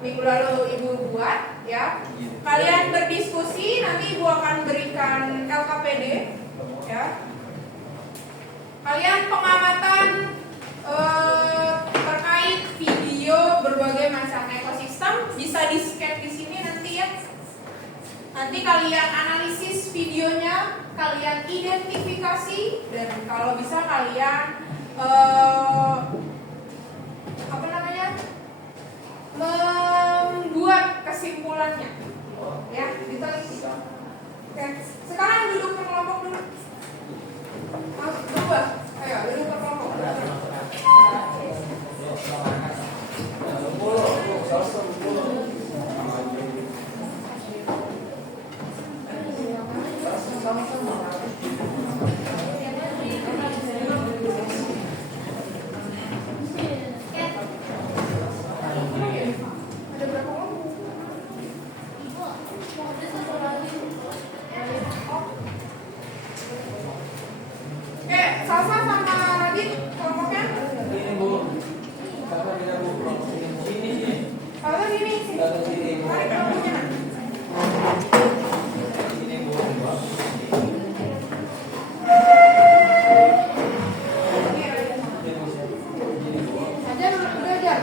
minggu lalu Ibu buat, ya. Kalian berdiskusi, nanti Ibu akan berikan LKPD, ya. Kalian pengamatan terkait video berbagai macam ekosistem bisa di-scan di sini nanti ya. Nanti kalian analisis videonya, kalian identifikasi, dan kalau bisa kalian membuat kesimpulannya, ya, diteliti. Oke, sekarang duduk per kelompok dulu. Berubah, ayo duduk per kelompok. Ada berapa kelompok? Oke, Salsa sama Radit kelompoknya? Ini Bu. Sama tidak Bu? Sini. Salsa sini. Mari kelompoknya. Ini Bu. Ajar udah ajar.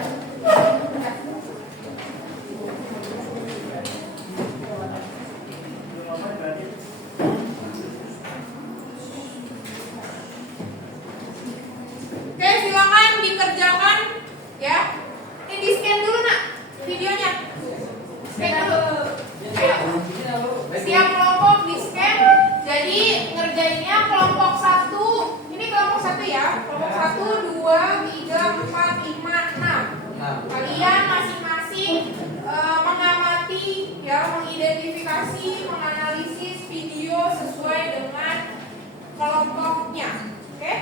Oke, silakan dikerjakan ya. Ini di scan dulu nak videonya. Scan dulu. Ayo. Setiap kelompok di scan. Jadi ngerjainnya kelompok 1. Ini kelompok 1 ya. Kelompok 1, 2, 3, 4, 5, 6. Kalian masing-masing mengamati ya, mengidentifikasi, menganalisis video sesuai dengan kelompoknya. Oke?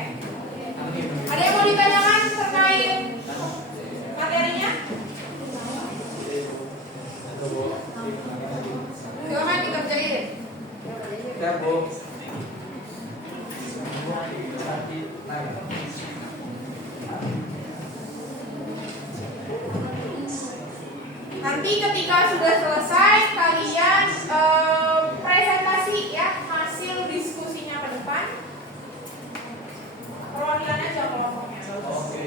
Ada yang mau ditanyakan terkait materinya? Silakan dikerjain. Ya Bu. Nanti ketika sudah selesai kalian presentasi ya hasil diskusinya ke depan. Perwakilannya aja kelompoknya. Oke.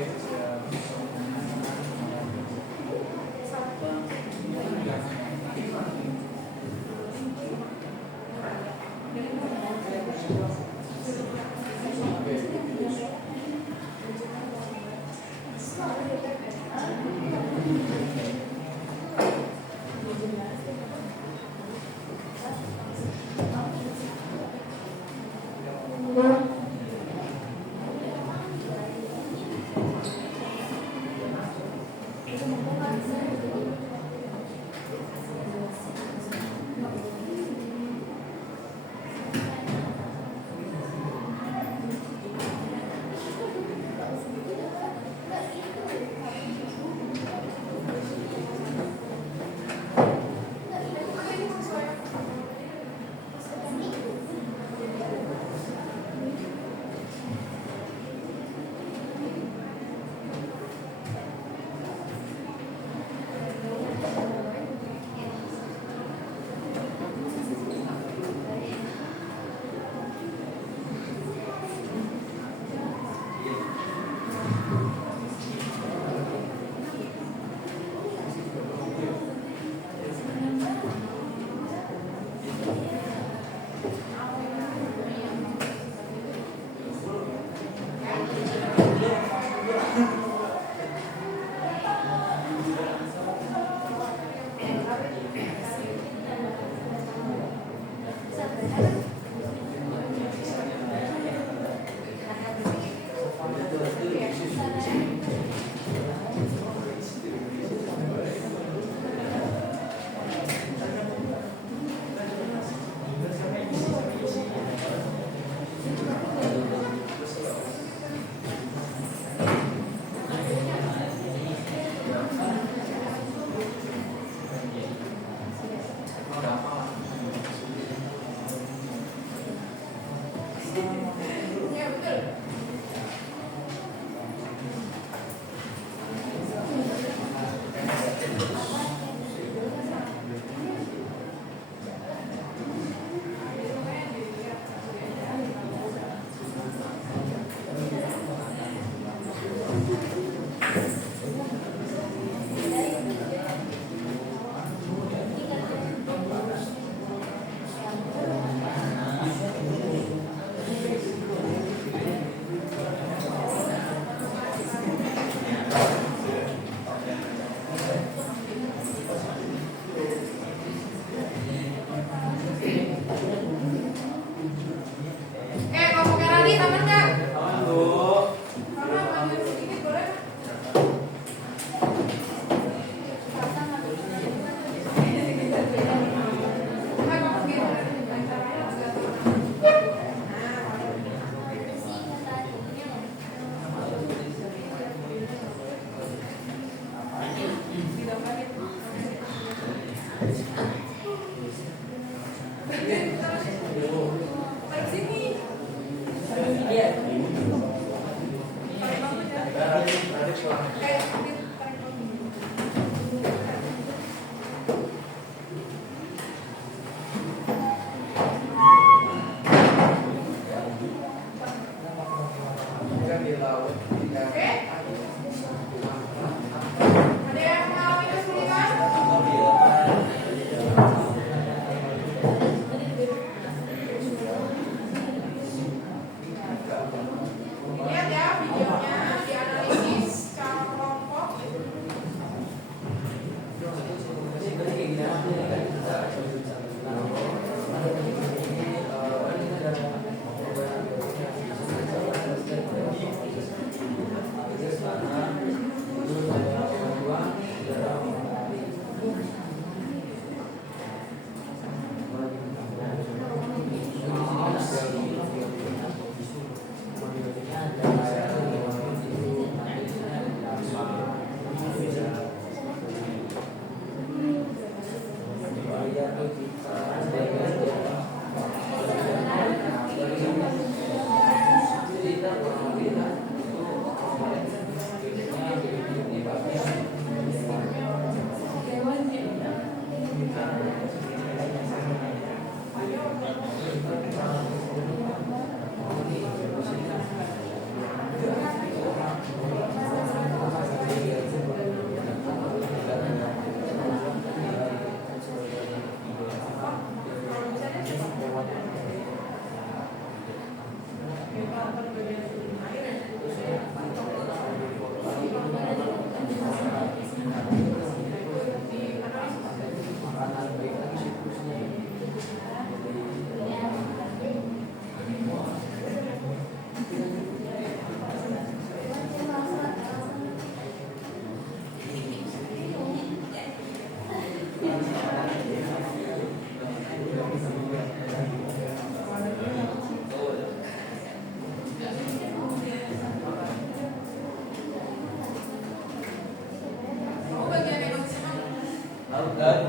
dan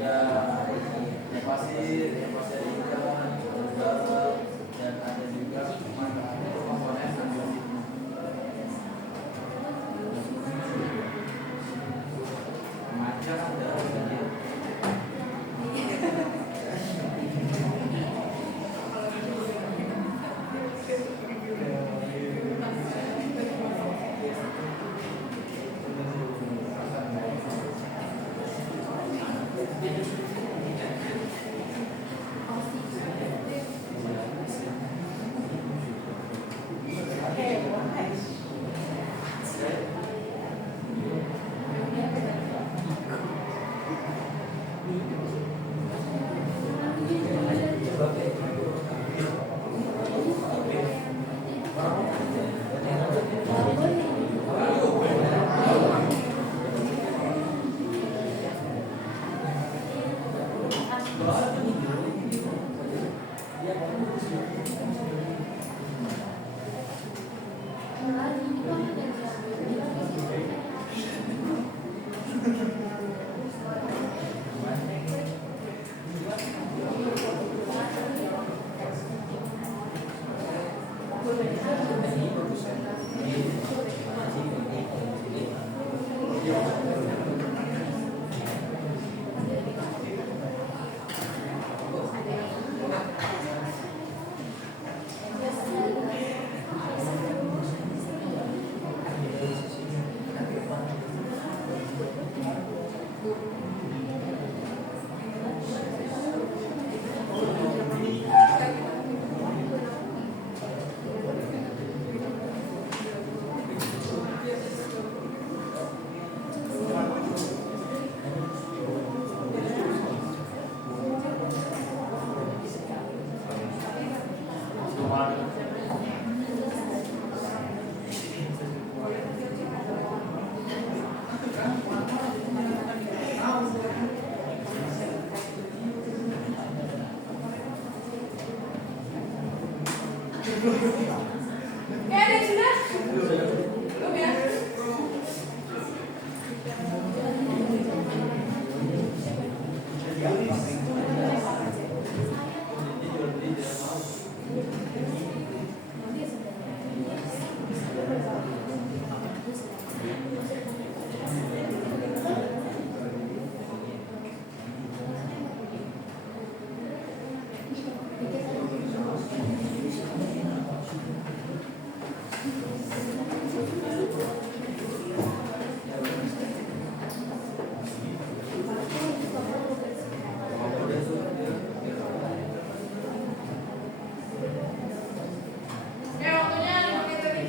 ada pasir, pasir ikan, dan ada juga komponen macam ada. Ya, ada yang sudah? Belum ya? Ya, waktunya 5 menit lagi.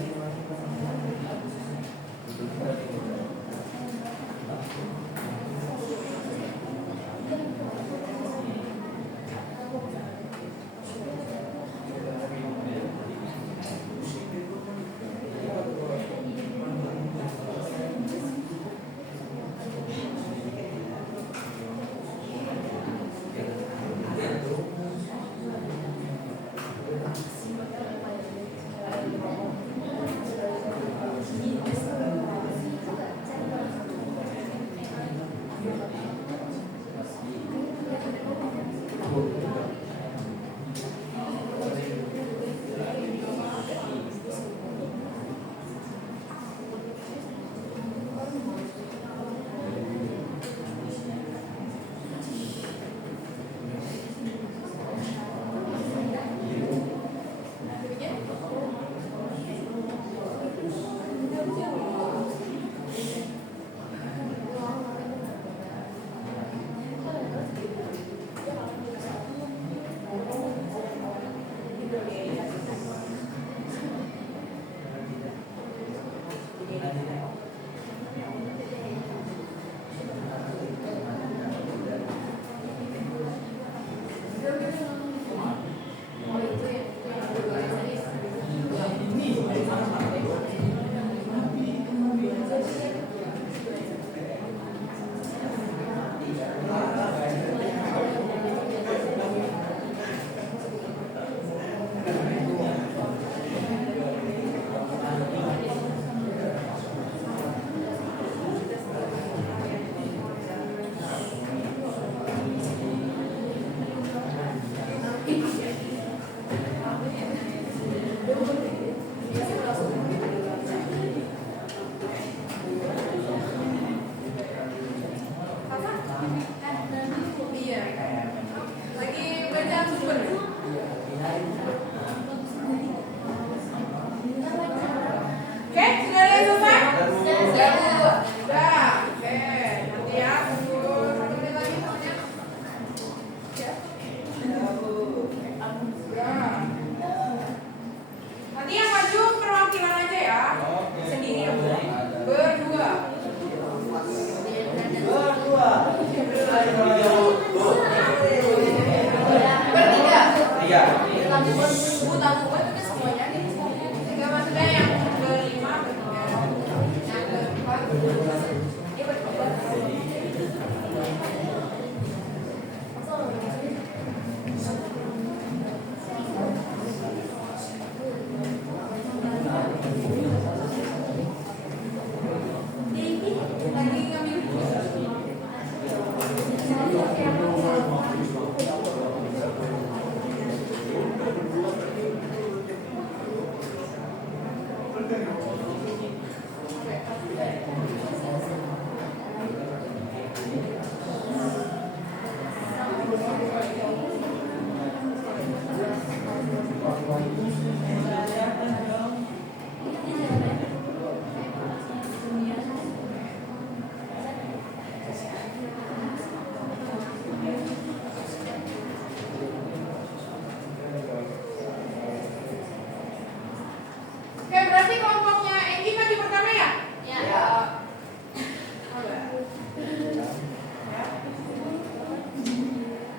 Oke, berarti kelompoknya Enggi maju pertama ya? Ya.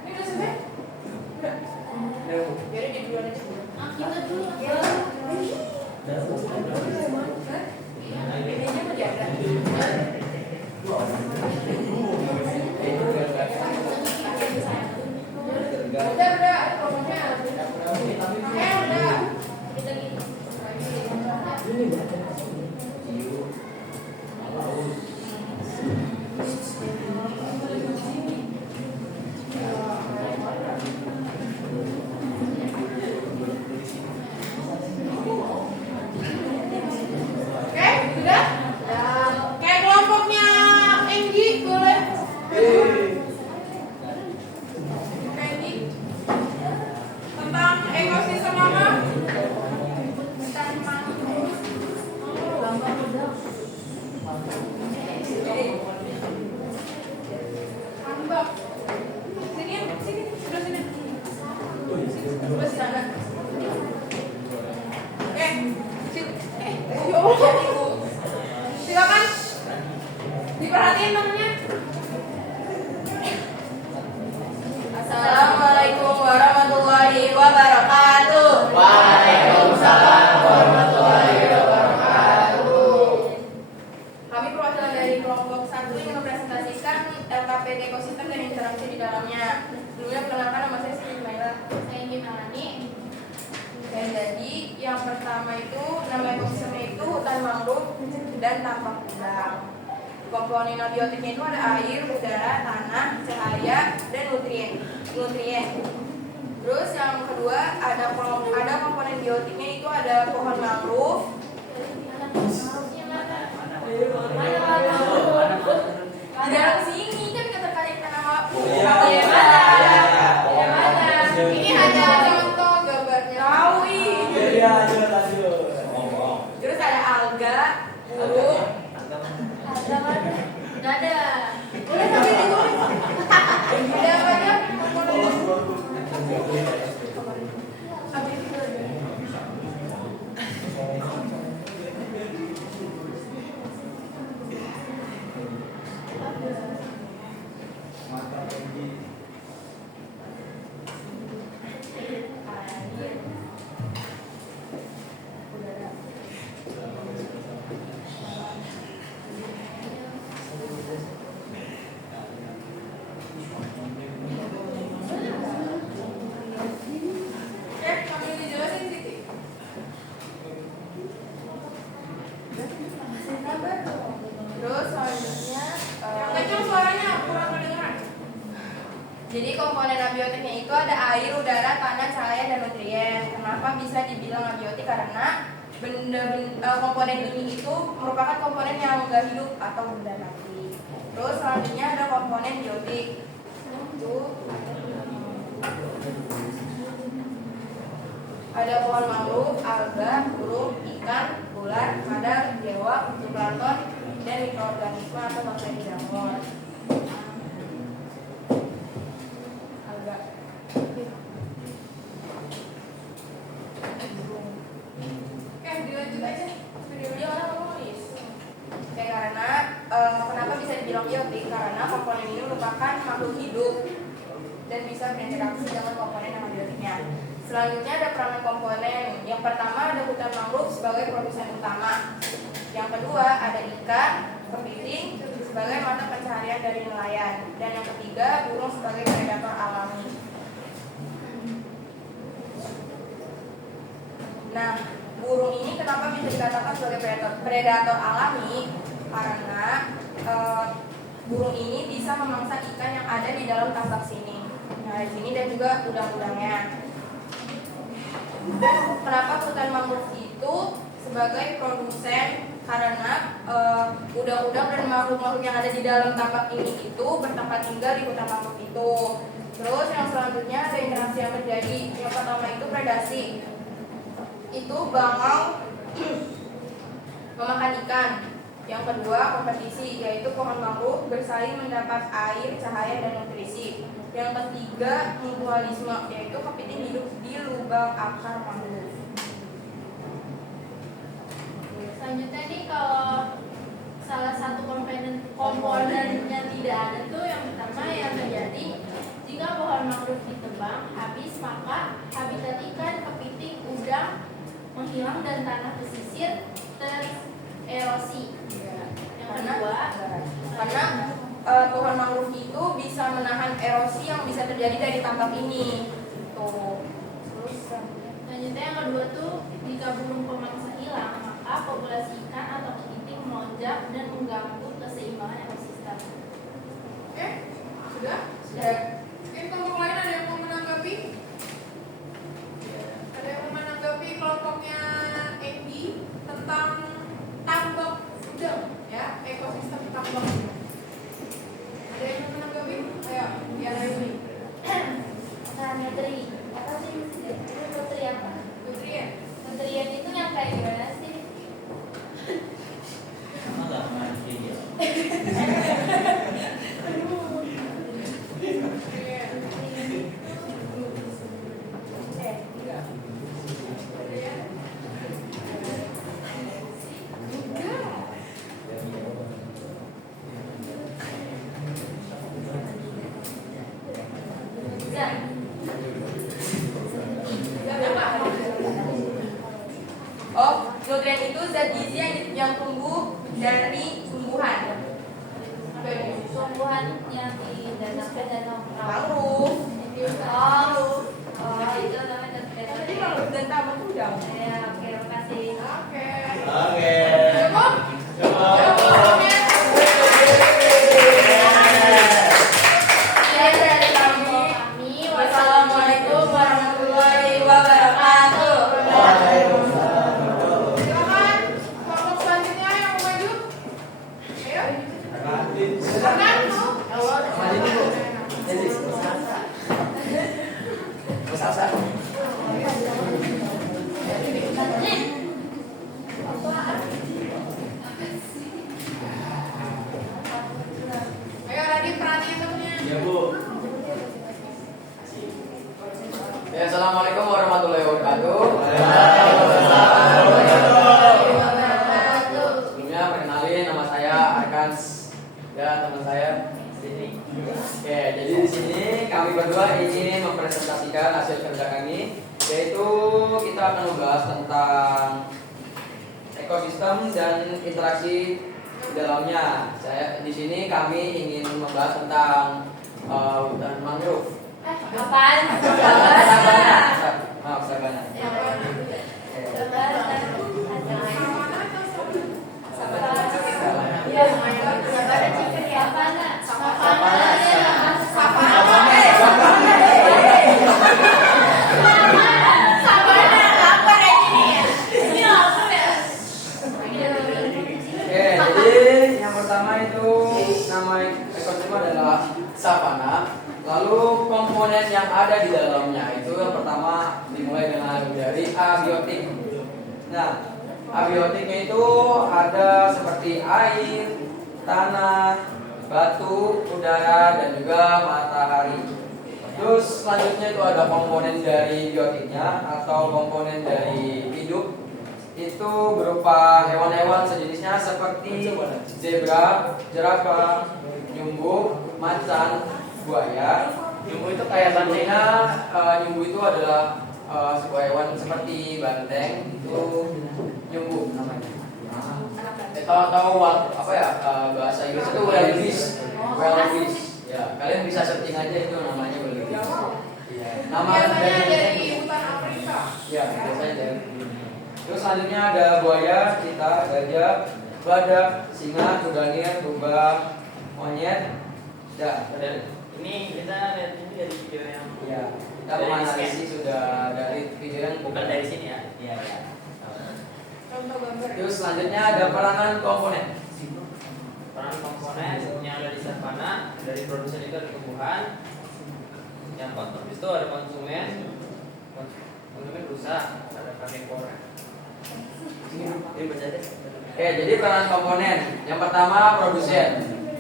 Ini udah selesai? Udah. Jadi di duluan aja. Kita dulu. Bedanya mau diagram. Udah, kelompoknya. Udah. Oke, udah? Kayak kelompoknya Enggi, boleh? Enggi. Tentang ekosistem apa? Tambak. Sini, sini, sebelah sini. Sebelah sana. Ya Allah. Silakan diperhatiin namanya. Assalamualaikum warahmatullahi wabarakatuh. Waalaikumsalam warahmatullahi wabarakatuh. Kami perwakilan dari kelompok 1 yang mempresentasikan LKPD ekosistem dan interaksi di dalamnya. Sebelumnya perkenalkan, nama saya Siti Maila. Saya ingin Melani. Dan jadi yang pertama itu nama ekosistemnya itu hutan mangrove dan tambak udang. Komponen abiotiknya itu ada air, udara, tanah, cahaya, dan nutrien. Terus yang kedua ada komponen biotiknya itu ada pohon mangrove. Di dalam sini kan keterkaitan sama Iya. mana? Ini ada contoh gambarnya. Tahu ih. Iya, lanjut. Terus ada alga, burung. Ada mana? Nggak ada. Boleh sampai ditulis. Ada apa aja? Komponen. Habis itu ada. Sambil dijelasin Siti. Terus selanjutnya yang kencang suaranya kurang kedengeran. Jadi komponen abiotiknya itu ada air, udara, tanah, cahaya, dan nutrien. Kenapa bisa dibilang abiotik? Karena komponen ini itu merupakan komponen yang nggak hidup atau benda mati. Terus selanjutnya ada komponen biotik. Itu ada pohon mangrove, alga, burung, ikan, ular, kadal, dewa, zooplankton, dan mikroorganisme atau bakteri jamur. Alga. Dilanjut aja. Videonya orang nulis. Oke, karena kenapa bisa dibilang biotik? Karena komponen ini merupakan makhluk hidup dan bisa berinteraksi dengan komponen yang biotiknya. Selanjutnya ada peranan komponen. Yang pertama ada hutan mangrove sebagai produsen utama. Yang kedua ada ikan, kepiting sebagai mata pencaharian dari nelayan. Dan yang ketiga burung sebagai predator alami. Nah, burung ini kenapa bisa dikatakan sebagai predator alami? Karena burung ini bisa memangsa ikan yang ada di dalam tambak sini. Nah, di sini dan juga udang-udangnya. Dan kenapa hutan mangrove itu sebagai produsen karena udang-udang dan makhluk-makhluk yang ada di dalam tambak ini itu bertempat tinggal di hutan mangrove itu. Terus yang selanjutnya ada interaksi yang terjadi. Yang pertama itu predasi. Itu bangau memakan ikan. Yang kedua kompetisi, yaitu pohon mangrove bersaing mendapat air, cahaya, dan nutrisi. Yang ketiga mutualisme, yaitu kepiting hidup di lubang akar mangrove. Selanjutnya nih kalau salah satu komponennya tidak ada tuh yang pertama yang terjadi jika pohon mangrove ditebang habis maka habitat ikan, kepiting, udang menghilang dan tanah pesisir tererosi. Yang kedua Karena pohon mangrove itu bisa menahan erosi yang bisa terjadi dari tambak ini. Tuh. Terus selanjutnya yang kedua tuh jika burung pemangsa hilang maka populasi ikan atau kepiting melonjak dan mengganggu keseimbangan ekosistem. Oke, sudah? Sudah. Mungkin kelompok lain ada yang mau menanggapi? Ada yang mau menanggapi kelompoknya Andy tentang tambak udang, ya, ekosistem tambak udang. Ada yang mau menanggapi? Ayo, biar ini. Putri. Apa sih? Putri apa? Putri ya? Putrian itu yang kayak gimana sih? Sama nggak ngerti dia. oh, nutrien itu zat gizi yang tumbuh dari tumbuhan. Tumbuhan yang di danau Mangrove. itu namanya Jadi mangrove dan tambak udang. ya, oke, makasih. Oke. Oke. Cukup? Cukup. Kelompoknya. Sekian dari kami. Wassalamualaikum warahmatullahi wabarakatuh. Silakan kelompok selanjutnya yang mau maju. Ayo. Silakan. Ayo Radit perhatiin temennya. Ya Bu. Ya, assalamualaikum warahmatullahi wabarakatuh. Sebelumnya perkenalin nama saya Arkans dan teman saya Siti. Oke, jadi di sini kami berdua ingin mempresentasikan hasil kerja kami, yaitu kita akan membahas tentang ekosistem dan interaksi di dalamnya. Di sini kami ingin membahas tentang hutan mangrove. Apaan? Maaf, sabana. Oke, jadi yang pertama itu nama ekosistem adalah savana. Lalu komponen yang ada di dalamnya itu yang pertama dimulai dengan dari abiotik. Nah, abiotiknya itu ada seperti air, tanah, batu, udara, dan juga matahari. Terus selanjutnya itu ada komponen dari biotiknya atau komponen dari hidup. Itu berupa hewan-hewan sejenisnya seperti zebra, jerapah, nyumbu, macan, buaya. Nyumbu itu kayak bantengnya. Nyumbu itu adalah sebuah hewan seperti banteng. Itu nyumbu namanya. Tahu apa ya, bahasa Inggris itu wildebeest. Ya, kalian bisa searching aja itu namanya wildebeest. Iya. Nama Biasanya dari hutan Afrika. ya, biasanya dari. Terus selanjutnya ada buaya, cita, gajah, badak, singa, kuda nil, rubah, monyet. Ya, Ini kita lihat ini dari video yang ya, kita dari menganalisis sudah dari video yang bukan dari sini ya. Iya, ya. Contoh gambar. Terus selanjutnya ada peranan komponen. Peran komponen yang ada di savana dari produsen itu ada tumbuhan, yang konsumsi itu ada konsumen rusak, ada karnivora. Ini baca deh. Oke, jadi peranan komponen. Yang pertama produsen.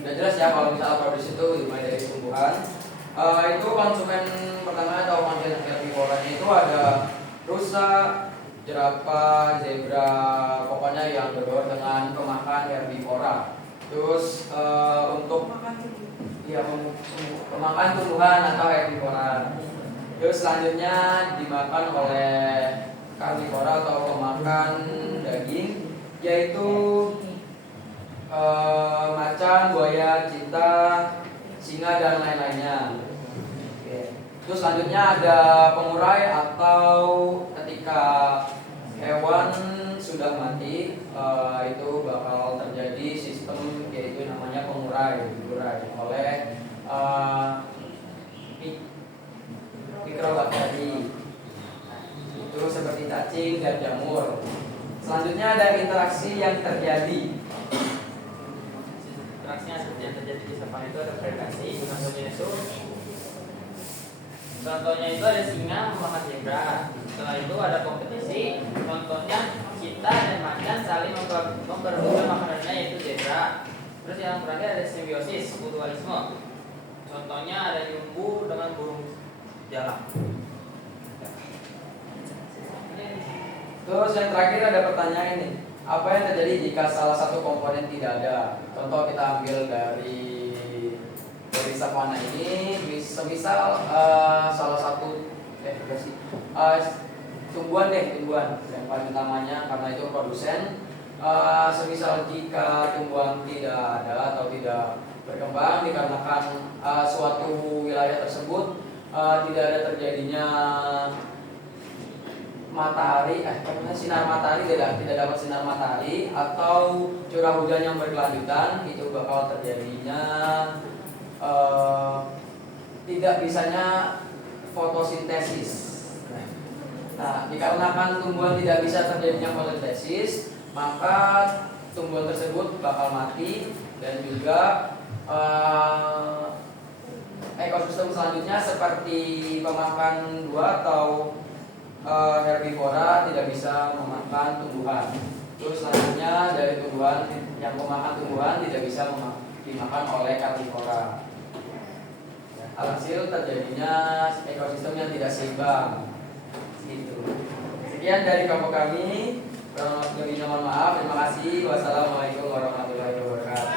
Udah jelas ya kalau misalnya produsen itu dimulai dari tumbuhan. Itu konsumen pertama atau konsumen karnivoranya itu ada rusa, jerapah, zebra, pokoknya yang berbaur dengan pemakan herbivora. Terus untuk pemakan tumbuhan atau herbivora. Terus selanjutnya dimakan oleh karnivora atau pemakan daging, yaitu macan, buaya, cheetah, singa dan lain-lainnya. Terus selanjutnya ada pengurai atau ketika hewan sudah mati itu bakal terjadi sistem yaitu namanya pengurai oleh mikrobakteri. Itu seperti cacing dan jamur. Selanjutnya ada interaksi yang terjadi. Interaksinya seperti yang terjadi di savana itu ada predasi. Contohnya itu ada singa memakan zebra. Setelah itu ada kompetisi. Contohnya kita dan macan saling memperebutkan makanannya yaitu zebra. Terus yang terakhir ada simbiosis, mutualisme. Contohnya ada nyumbu dengan burung jalak. Terus yang terakhir ada pertanyaan ini. Apa yang terjadi jika salah satu komponen tidak ada? Contoh kita ambil dari savana ini, semisal salah satu tumbuhan yang paling utamanya karena itu produsen. Semisal jika tumbuhan tidak ada atau tidak berkembang dikarenakan suatu wilayah tersebut tidak ada terjadinya matahari, sinar matahari tidak dapat sinar matahari atau curah hujan yang berkelanjutan, itu bakal terjadinya tidak bisanya fotosintesis. Nah, dikarenakan tumbuhan tidak bisa terjadinya fotosintesis, maka tumbuhan tersebut bakal mati dan juga ekosistem selanjutnya seperti pemakan buah atau herbivora tidak bisa memakan tumbuhan. Terus selanjutnya dari tumbuhan yang memakan tumbuhan tidak bisa dimakan oleh karnivora. Alhasil terjadinya ekosistem yang tidak seimbang. Gitu. Sekian dari kelompok kami. Lebihnya mohon maaf. Terima kasih. Wassalamualaikum warahmatullahi wabarakatuh.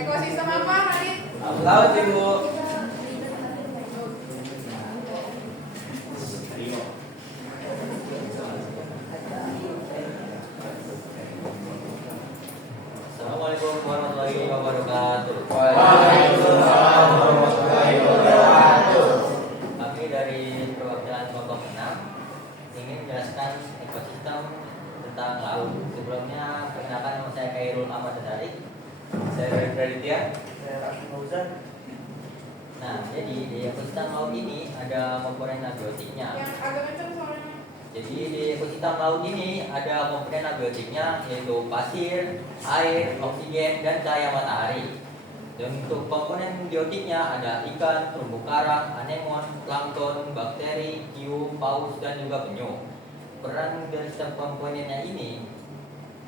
Ekosistem apa, Radit? Laut, Ibu. Assalamualaikum warahmatullahi wabarakatuh. Waalaikumsalam warahmatullahi wabarakatuh. Kami dari perwakilan kelompok 6 ingin menjelaskan ekosistem tentang laut. Sebelumnya perkenalkan nama saya Khairul Ahmad Tarik. Saya dari Praditya. Nah, jadi di ekosistem laut ini ada komponen abiotiknya. Yang agak kenceng suaranya. Jadi di ekosistem laut ini ada komponen abiotiknya yaitu pasir, air, oksigen, dan cahaya matahari. Dan untuk komponen biotiknya ada ikan, terumbu karang, anemon, plankton, bakteri, hiu, paus, dan juga penyu. Peran dari setiap komponennya ini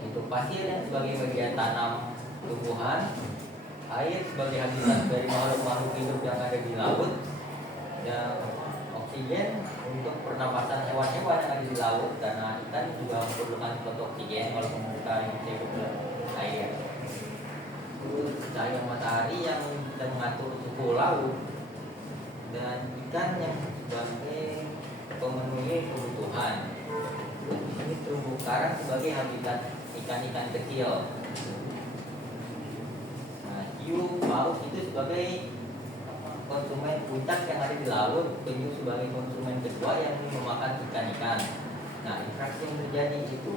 untuk pasir yang sebagai bagian tanam tumbuhan, air sebagai habitat dari makhluk-makhluk hidup yang ada di laut, dan oksigen untuk pernapasan hewan-hewan yang ada di laut, karena ikan juga memerlukan oksigen walaupun mereka hidup di air. Cahaya matahari yang bisa mengatur suhu laut, dan ikan yang sebagai pemenuhi kebutuhan. karang sebagai habitat ikan-ikan kecil. Nah, hiu, paus itu sebagai konsumen puncak yang ada di laut, penyu sebagai konsumen kedua yang memakan ikan-ikan. Nah, interaksi yang terjadi itu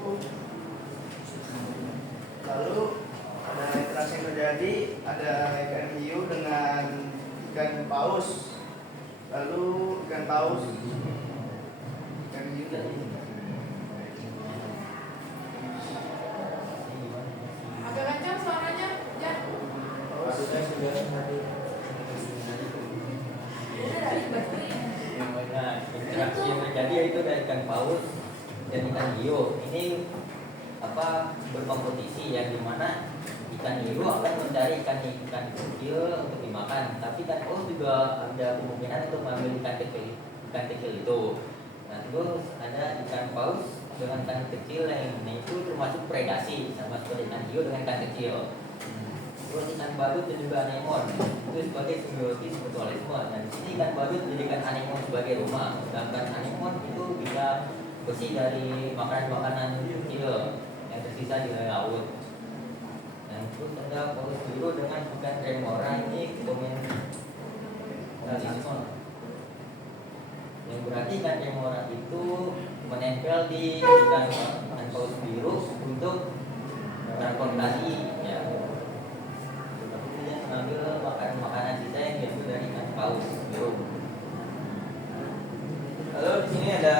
Lalu ada interaksi yang terjadi, ada ikan hiu dengan ikan paus. Lalu ikan paus, ikan hiu Agak kencang suaranya, Jan. Nah, interaksi yang terjadi yaitu ada ikan paus dan ikan hiu. Ini berkompetisi yang dimana ikan hiu akan mencari ikan kecil untuk dimakan, tapi ikan paus juga ada kemungkinan untuk mengambil ikan kecil itu. Nah, terus ada ikan paus dengan ikan kecil yang itu termasuk predasi sama seperti ikan hiu dengan ikan kecil. Terus ikan badut dan juga anemon itu sebagai simbiosis mutualisme. Dan di sini ikan badut menjadikan anemon sebagai rumah, sedangkan anemon itu bisa bersih dari makanan-makanan kecil yang tersisa di laut. Dan terus ada paus biru dengan ikan remora, ini komensalisme, yang berarti ikan remora itu menempel di ikan paus biru untuk transportasi, ya. Tapi dia mengambil makanan sisa yang diambil dari ikan paus biru. Lalu di sini ada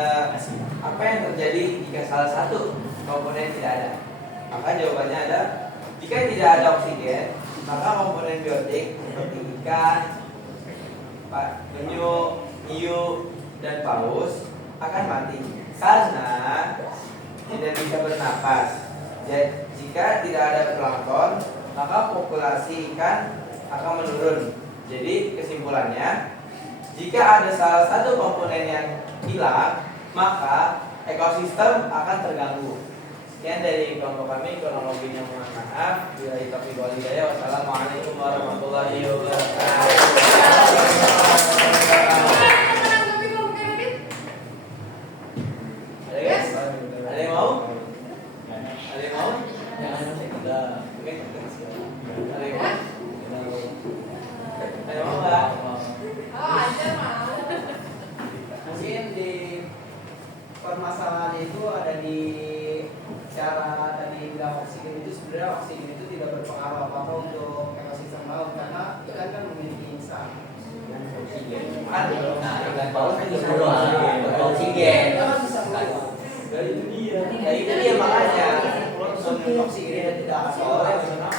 apa yang terjadi jika salah satu komponen tidak ada? Maka jawabannya ada, jika tidak ada oksigen, maka komponen biotik seperti ikan, penyu, hiu, dan paus akan mati karena tidak bisa bernapas. Jika tidak ada plankton, maka populasi ikan akan menurun. Jadi kesimpulannya, jika ada salah satu komponen yang hilang, maka ekosistem akan terganggu. Sekian dari kelompok kami, kronologinya mohon maaf. Bila taufiq wal hidayah, wassalamualaikum warahmatullahi wabarakatuh. Ada yang mau? Ada yang mau? Oke. Ada yang mau? Ada yang mau nggak? Oh, aja mau. Mungkin di permasalahan itu ada di cara tadi bilang oksigen itu, sebenarnya oksigen itu tidak berpengaruh apa-apa untuk ekosistem laut karena ikan kan memiliki insang oksigen. Nah, ikan paus kan juga perlu oksigen. Nah itu dia makanya oksigen tidak akan boleh karena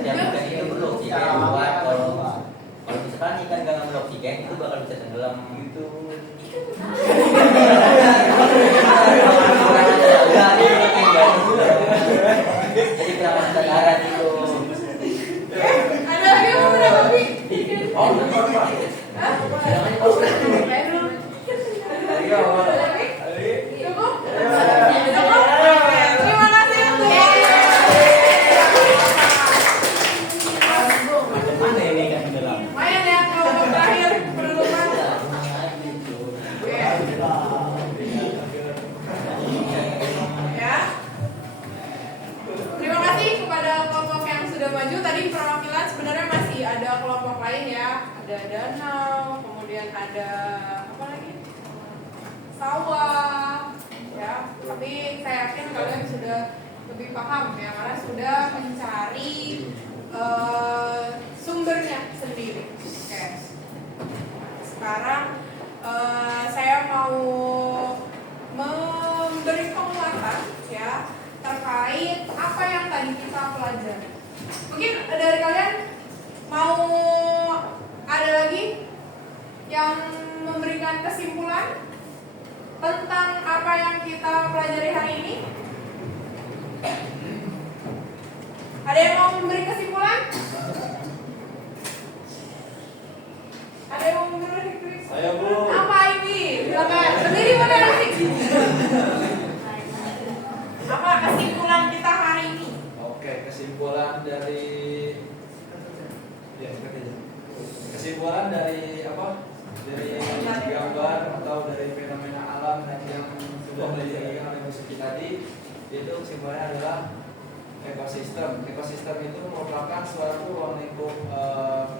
Dan ikan itu perlu oksigen buat kalau misalkan ikan nggak ngambil oksigen itu bakal bisa tenggelam gitu. Jadi perawatan darat itu. Ada lagi yang mau menanggapi? oh apa? Cukup? Cukup? Oke, terima kasih untuk Mana ini kan dalam? lumayan ya kalau terakhir penutupan. Ya. Terima kasih kepada kelompok yang sudah maju. Tadi perwakilan sebenarnya masih ada kelompok lain ya. Ada danau, kemudian ada apa lagi? Sawah. Ya, tapi saya yakin kalian sudah lebih paham ya karena sudah mencari sumbernya sendiri. Oke. Sekarang saya mau memberi penguatan ya terkait apa yang tadi kita pelajari. Mungkin dari kalian mau ada lagi yang memberikan kesimpulan tentang apa yang kita pelajari hari ini? Ada yang mau memberi kesimpulan? Ada yang mau memberi kesimpulan? Saya belum. Apa ini? Silakan berdiri pada asik. Apa kesimpulan kita hari ini? Oke, kesimpulan dari kesimpulan dari apa? Dari gambar atau dari fenomena alam yang sudah dijelaskan oleh Bu Suci tadi, Itu simbolnya adalah ekosistem. Ekosistem itu merupakan suatu ruang lingkup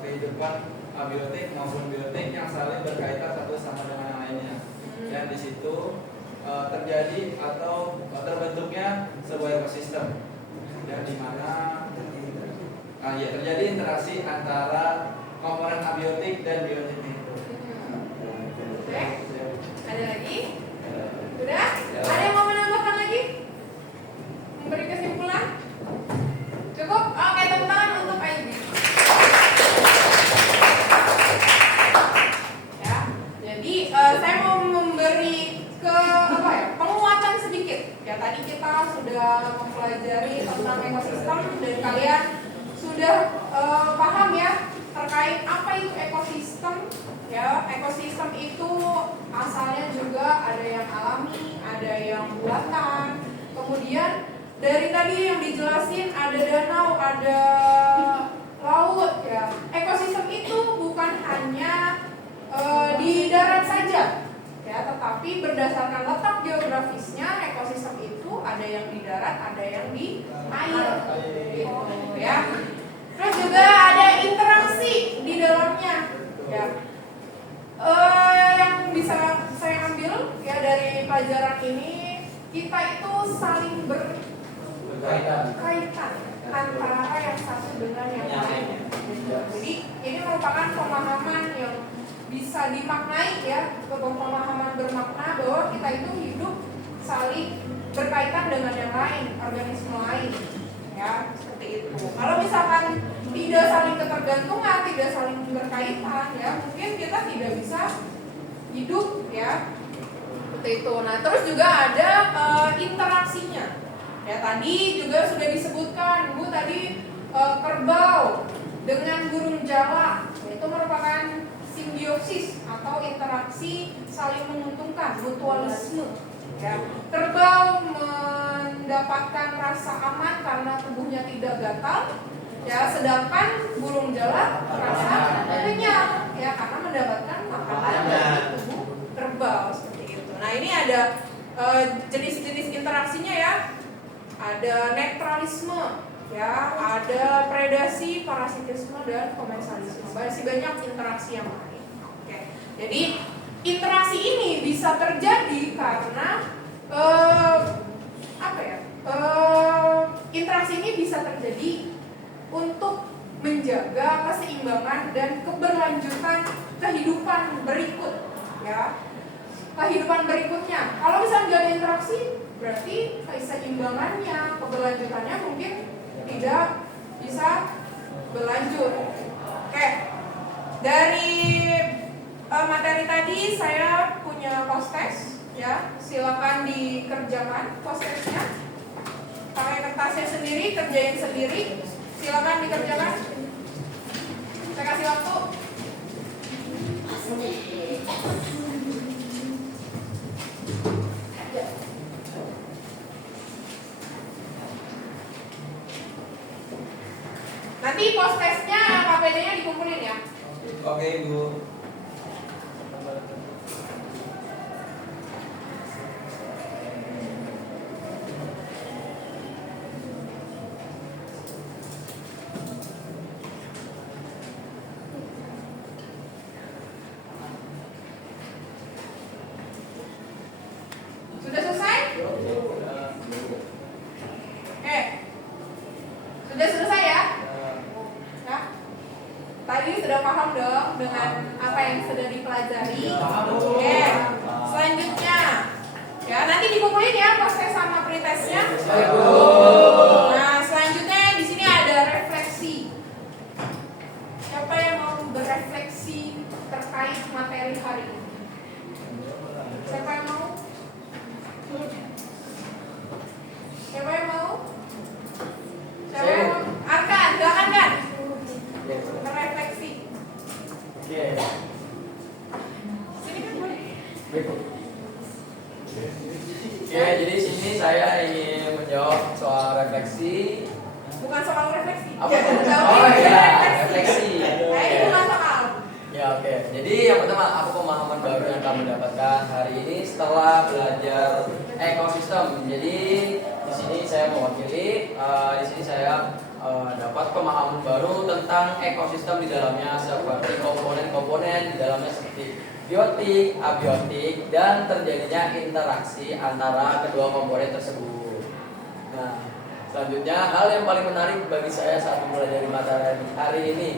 kehidupan abiotik maupun biotik yang saling berkaitan satu sama dengan yang lainnya. Dan di situ terjadi atau terbentuknya sebuah ekosistem, dan di mana terjadi interaksi antara komponen abiotik dan biotik itu. Oke. Ada lagi? Sudah? Ada yang mau menambahkan lagi? Memberi kesimpulan? Cukup? Oke, tepuk tangan untuk Aidi. Ya, jadi saya mau memberi penguatan sedikit. Ya, tadi kita sudah mempelajari tentang ekosistem dan kalian sudah paham ya terkait apa itu ekosistem. Ya, ekosistem itu asalnya juga ada yang alami, ada yang buatan. Kemudian dari tadi yang dijelasin ada danau, ada laut ya. Ekosistem itu bukan hanya di darat saja. Ya, tetapi berdasarkan letak geografisnya ekosistem itu ada yang di darat, ada yang di air. Gitu, ya. Terus juga ada interaksi di dalamnya. Ya. Yang bisa saya ambil ya dari pelajaran ini, kita itu saling berkaitan antara yang satu dengan yang lain. Jadi ini merupakan pemahaman yang bisa dimaknai ya, pemahaman bermakna bahwa kita itu hidup saling berkaitan dengan yang lain, organisme lain. Ya, seperti itu. Kalau misalkan tidak saling ketergantungan, tidak saling berkaitan, ya mungkin kita tidak bisa hidup, ya seperti itu. Nah, terus juga ada interaksinya. Ya, tadi juga sudah disebutkan, Bu tadi kerbau dengan burung jalak itu merupakan simbiosis atau interaksi saling menguntungkan, mutualisme. Ya, kerbau mendapatkan rasa aman karena tubuhnya tidak gatal, ya, sedangkan burung jalak merasa kenyang, ya, karena mendapatkan makanan dari tubuh kerbau seperti itu. Nah, ini ada jenis-jenis interaksinya ya, ada netralisme, ya, ada predasi, parasitisme dan komensalisme. Masih banyak interaksi yang lain. Oke, jadi interaksi ini bisa terjadi karena interaksi ini bisa terjadi untuk menjaga keseimbangan dan keberlanjutan kehidupan berikut, ya. Kehidupan berikutnya. Kalau misalnya nggak ada interaksi, berarti keseimbangannya, keberlanjutannya mungkin tidak bisa berlanjut. Oke. Dari materi tadi saya punya post test, ya, silakan dikerjakan post testnya. Pakai kertasnya sendiri, kerjain sendiri. Silakan dikerjakan. Saya kasih waktu. Nanti post testnya KPD-nya dikumpulin ya. Oke, Ibu. Sudah selesai? Sudah selesai ya? Ya. Tadi sudah paham dong dengan apa yang sudah dipelajari. Oke. Selanjutnya, ya nanti dikumpulin ya proses sama pretestnya. Nah, selanjutnya di sini ada refleksi. Siapa yang mau berefleksi terkait materi hari ini? Siapa yang mau? Siapa yang mau? Siapa yang mau? Arkan, silakan kan? Berefleksi. Oke. Sini kan boleh. Oke, jadi sini saya ingin menjawab soal refleksi. Bukan soal refleksi. Apa? Ya, Oh iya, refleksi. Nah, ini bukan soal. Ya oke. Jadi yang pertama, apa pemahaman baru yang kamu dapatkan hari ini setelah belajar ekosistem? Jadi di sini sini saya mewakili. Di sini saya dapat pemahaman baru tentang ekosistem di dalamnya, seperti komponen-komponen di dalamnya seperti biotik, abiotik, dan terjadinya interaksi antara kedua komponen tersebut. Nah, selanjutnya hal yang paling menarik bagi saya saat mempelajari materi hari ini.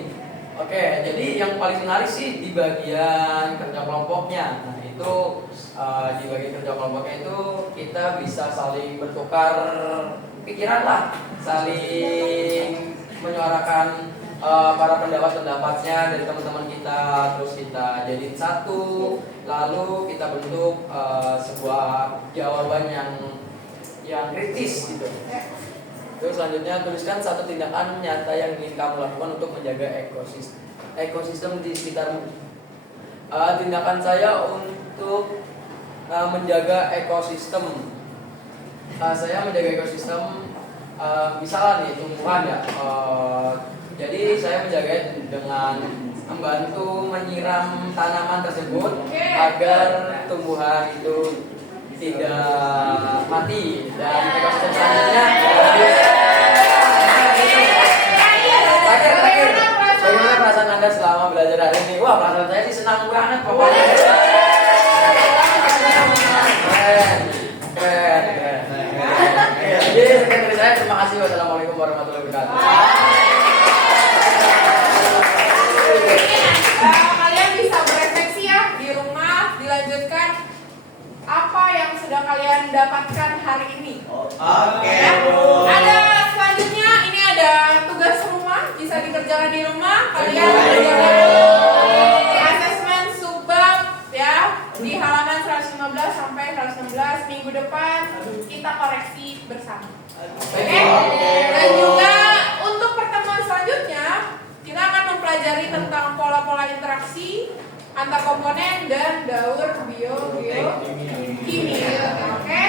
Oke, jadi yang paling menarik sih di bagian kerja kelompoknya. Nah, itu di bagian kerja kelompoknya itu kita bisa saling bertukar pikiran lah, saling menyuarakan para pendapat-pendapatnya dari teman-teman kita, terus kita jadiin satu, lalu kita bentuk sebuah jawaban yang kritis gitu. Terus selanjutnya tuliskan satu tindakan nyata yang ingin kamu lakukan untuk menjaga ekosistem di sekitarmu. Tindakan saya untuk menjaga ekosistem. Saya menjaga ekosistem, misalnya nih tumbuhan ya. Jadi saya menjaga dengan membantu menyiram tanaman tersebut agar tumbuhan itu tidak mati, dan ekosistem selanjutnya. Bagaimana perasaan Anda selama belajar hari ini? Wah, perasaan saya sih senang banget pokoknya. Keren. Jadi sekian dari saya, terima kasih. Wassalamualaikum warahmatullahi wabarakatuh. Kalian bisa berefleksi ya di rumah, dilanjutkan apa yang sudah kalian dapatkan hari ini. Oke. Ada selanjutnya, ini ada tugas rumah bisa dikerjakan di rumah. Kalian kerjakan asesmen subbab ya di halaman 115 sampai 116. Minggu depan kita koreksi bersama. Oke. Dan juga untuk pertemuan selanjutnya kita akan mempelajari tentang pola-pola interaksi antar komponen dan daur biokimia. Oke.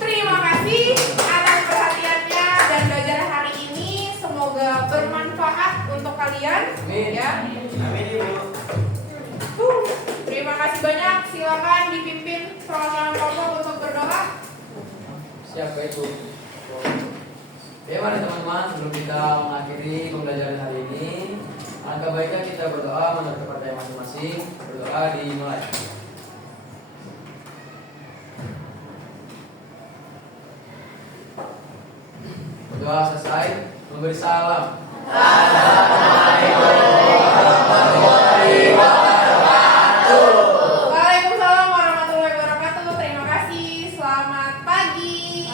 Terima kasih atas perhatiannya dan belajar hari ini. Semoga bermanfaat untuk kalian. Ya. Amin, Ibu. Terima kasih banyak. Silakan dipimpin perwakilan kelompok untuk berdoa. Siap, baik Bu. Oke, mari teman-teman, sebelum kita mengakhiri pembelajaran hari ini, alangkah baiknya kita berdoa menurut kepercayaan masing-masing. Berdoa dimulai. Berdoa selesai, memberi salam. Waalaikumsalam warahmatullahi wabarakatuh. Terima kasih. Selamat pagi.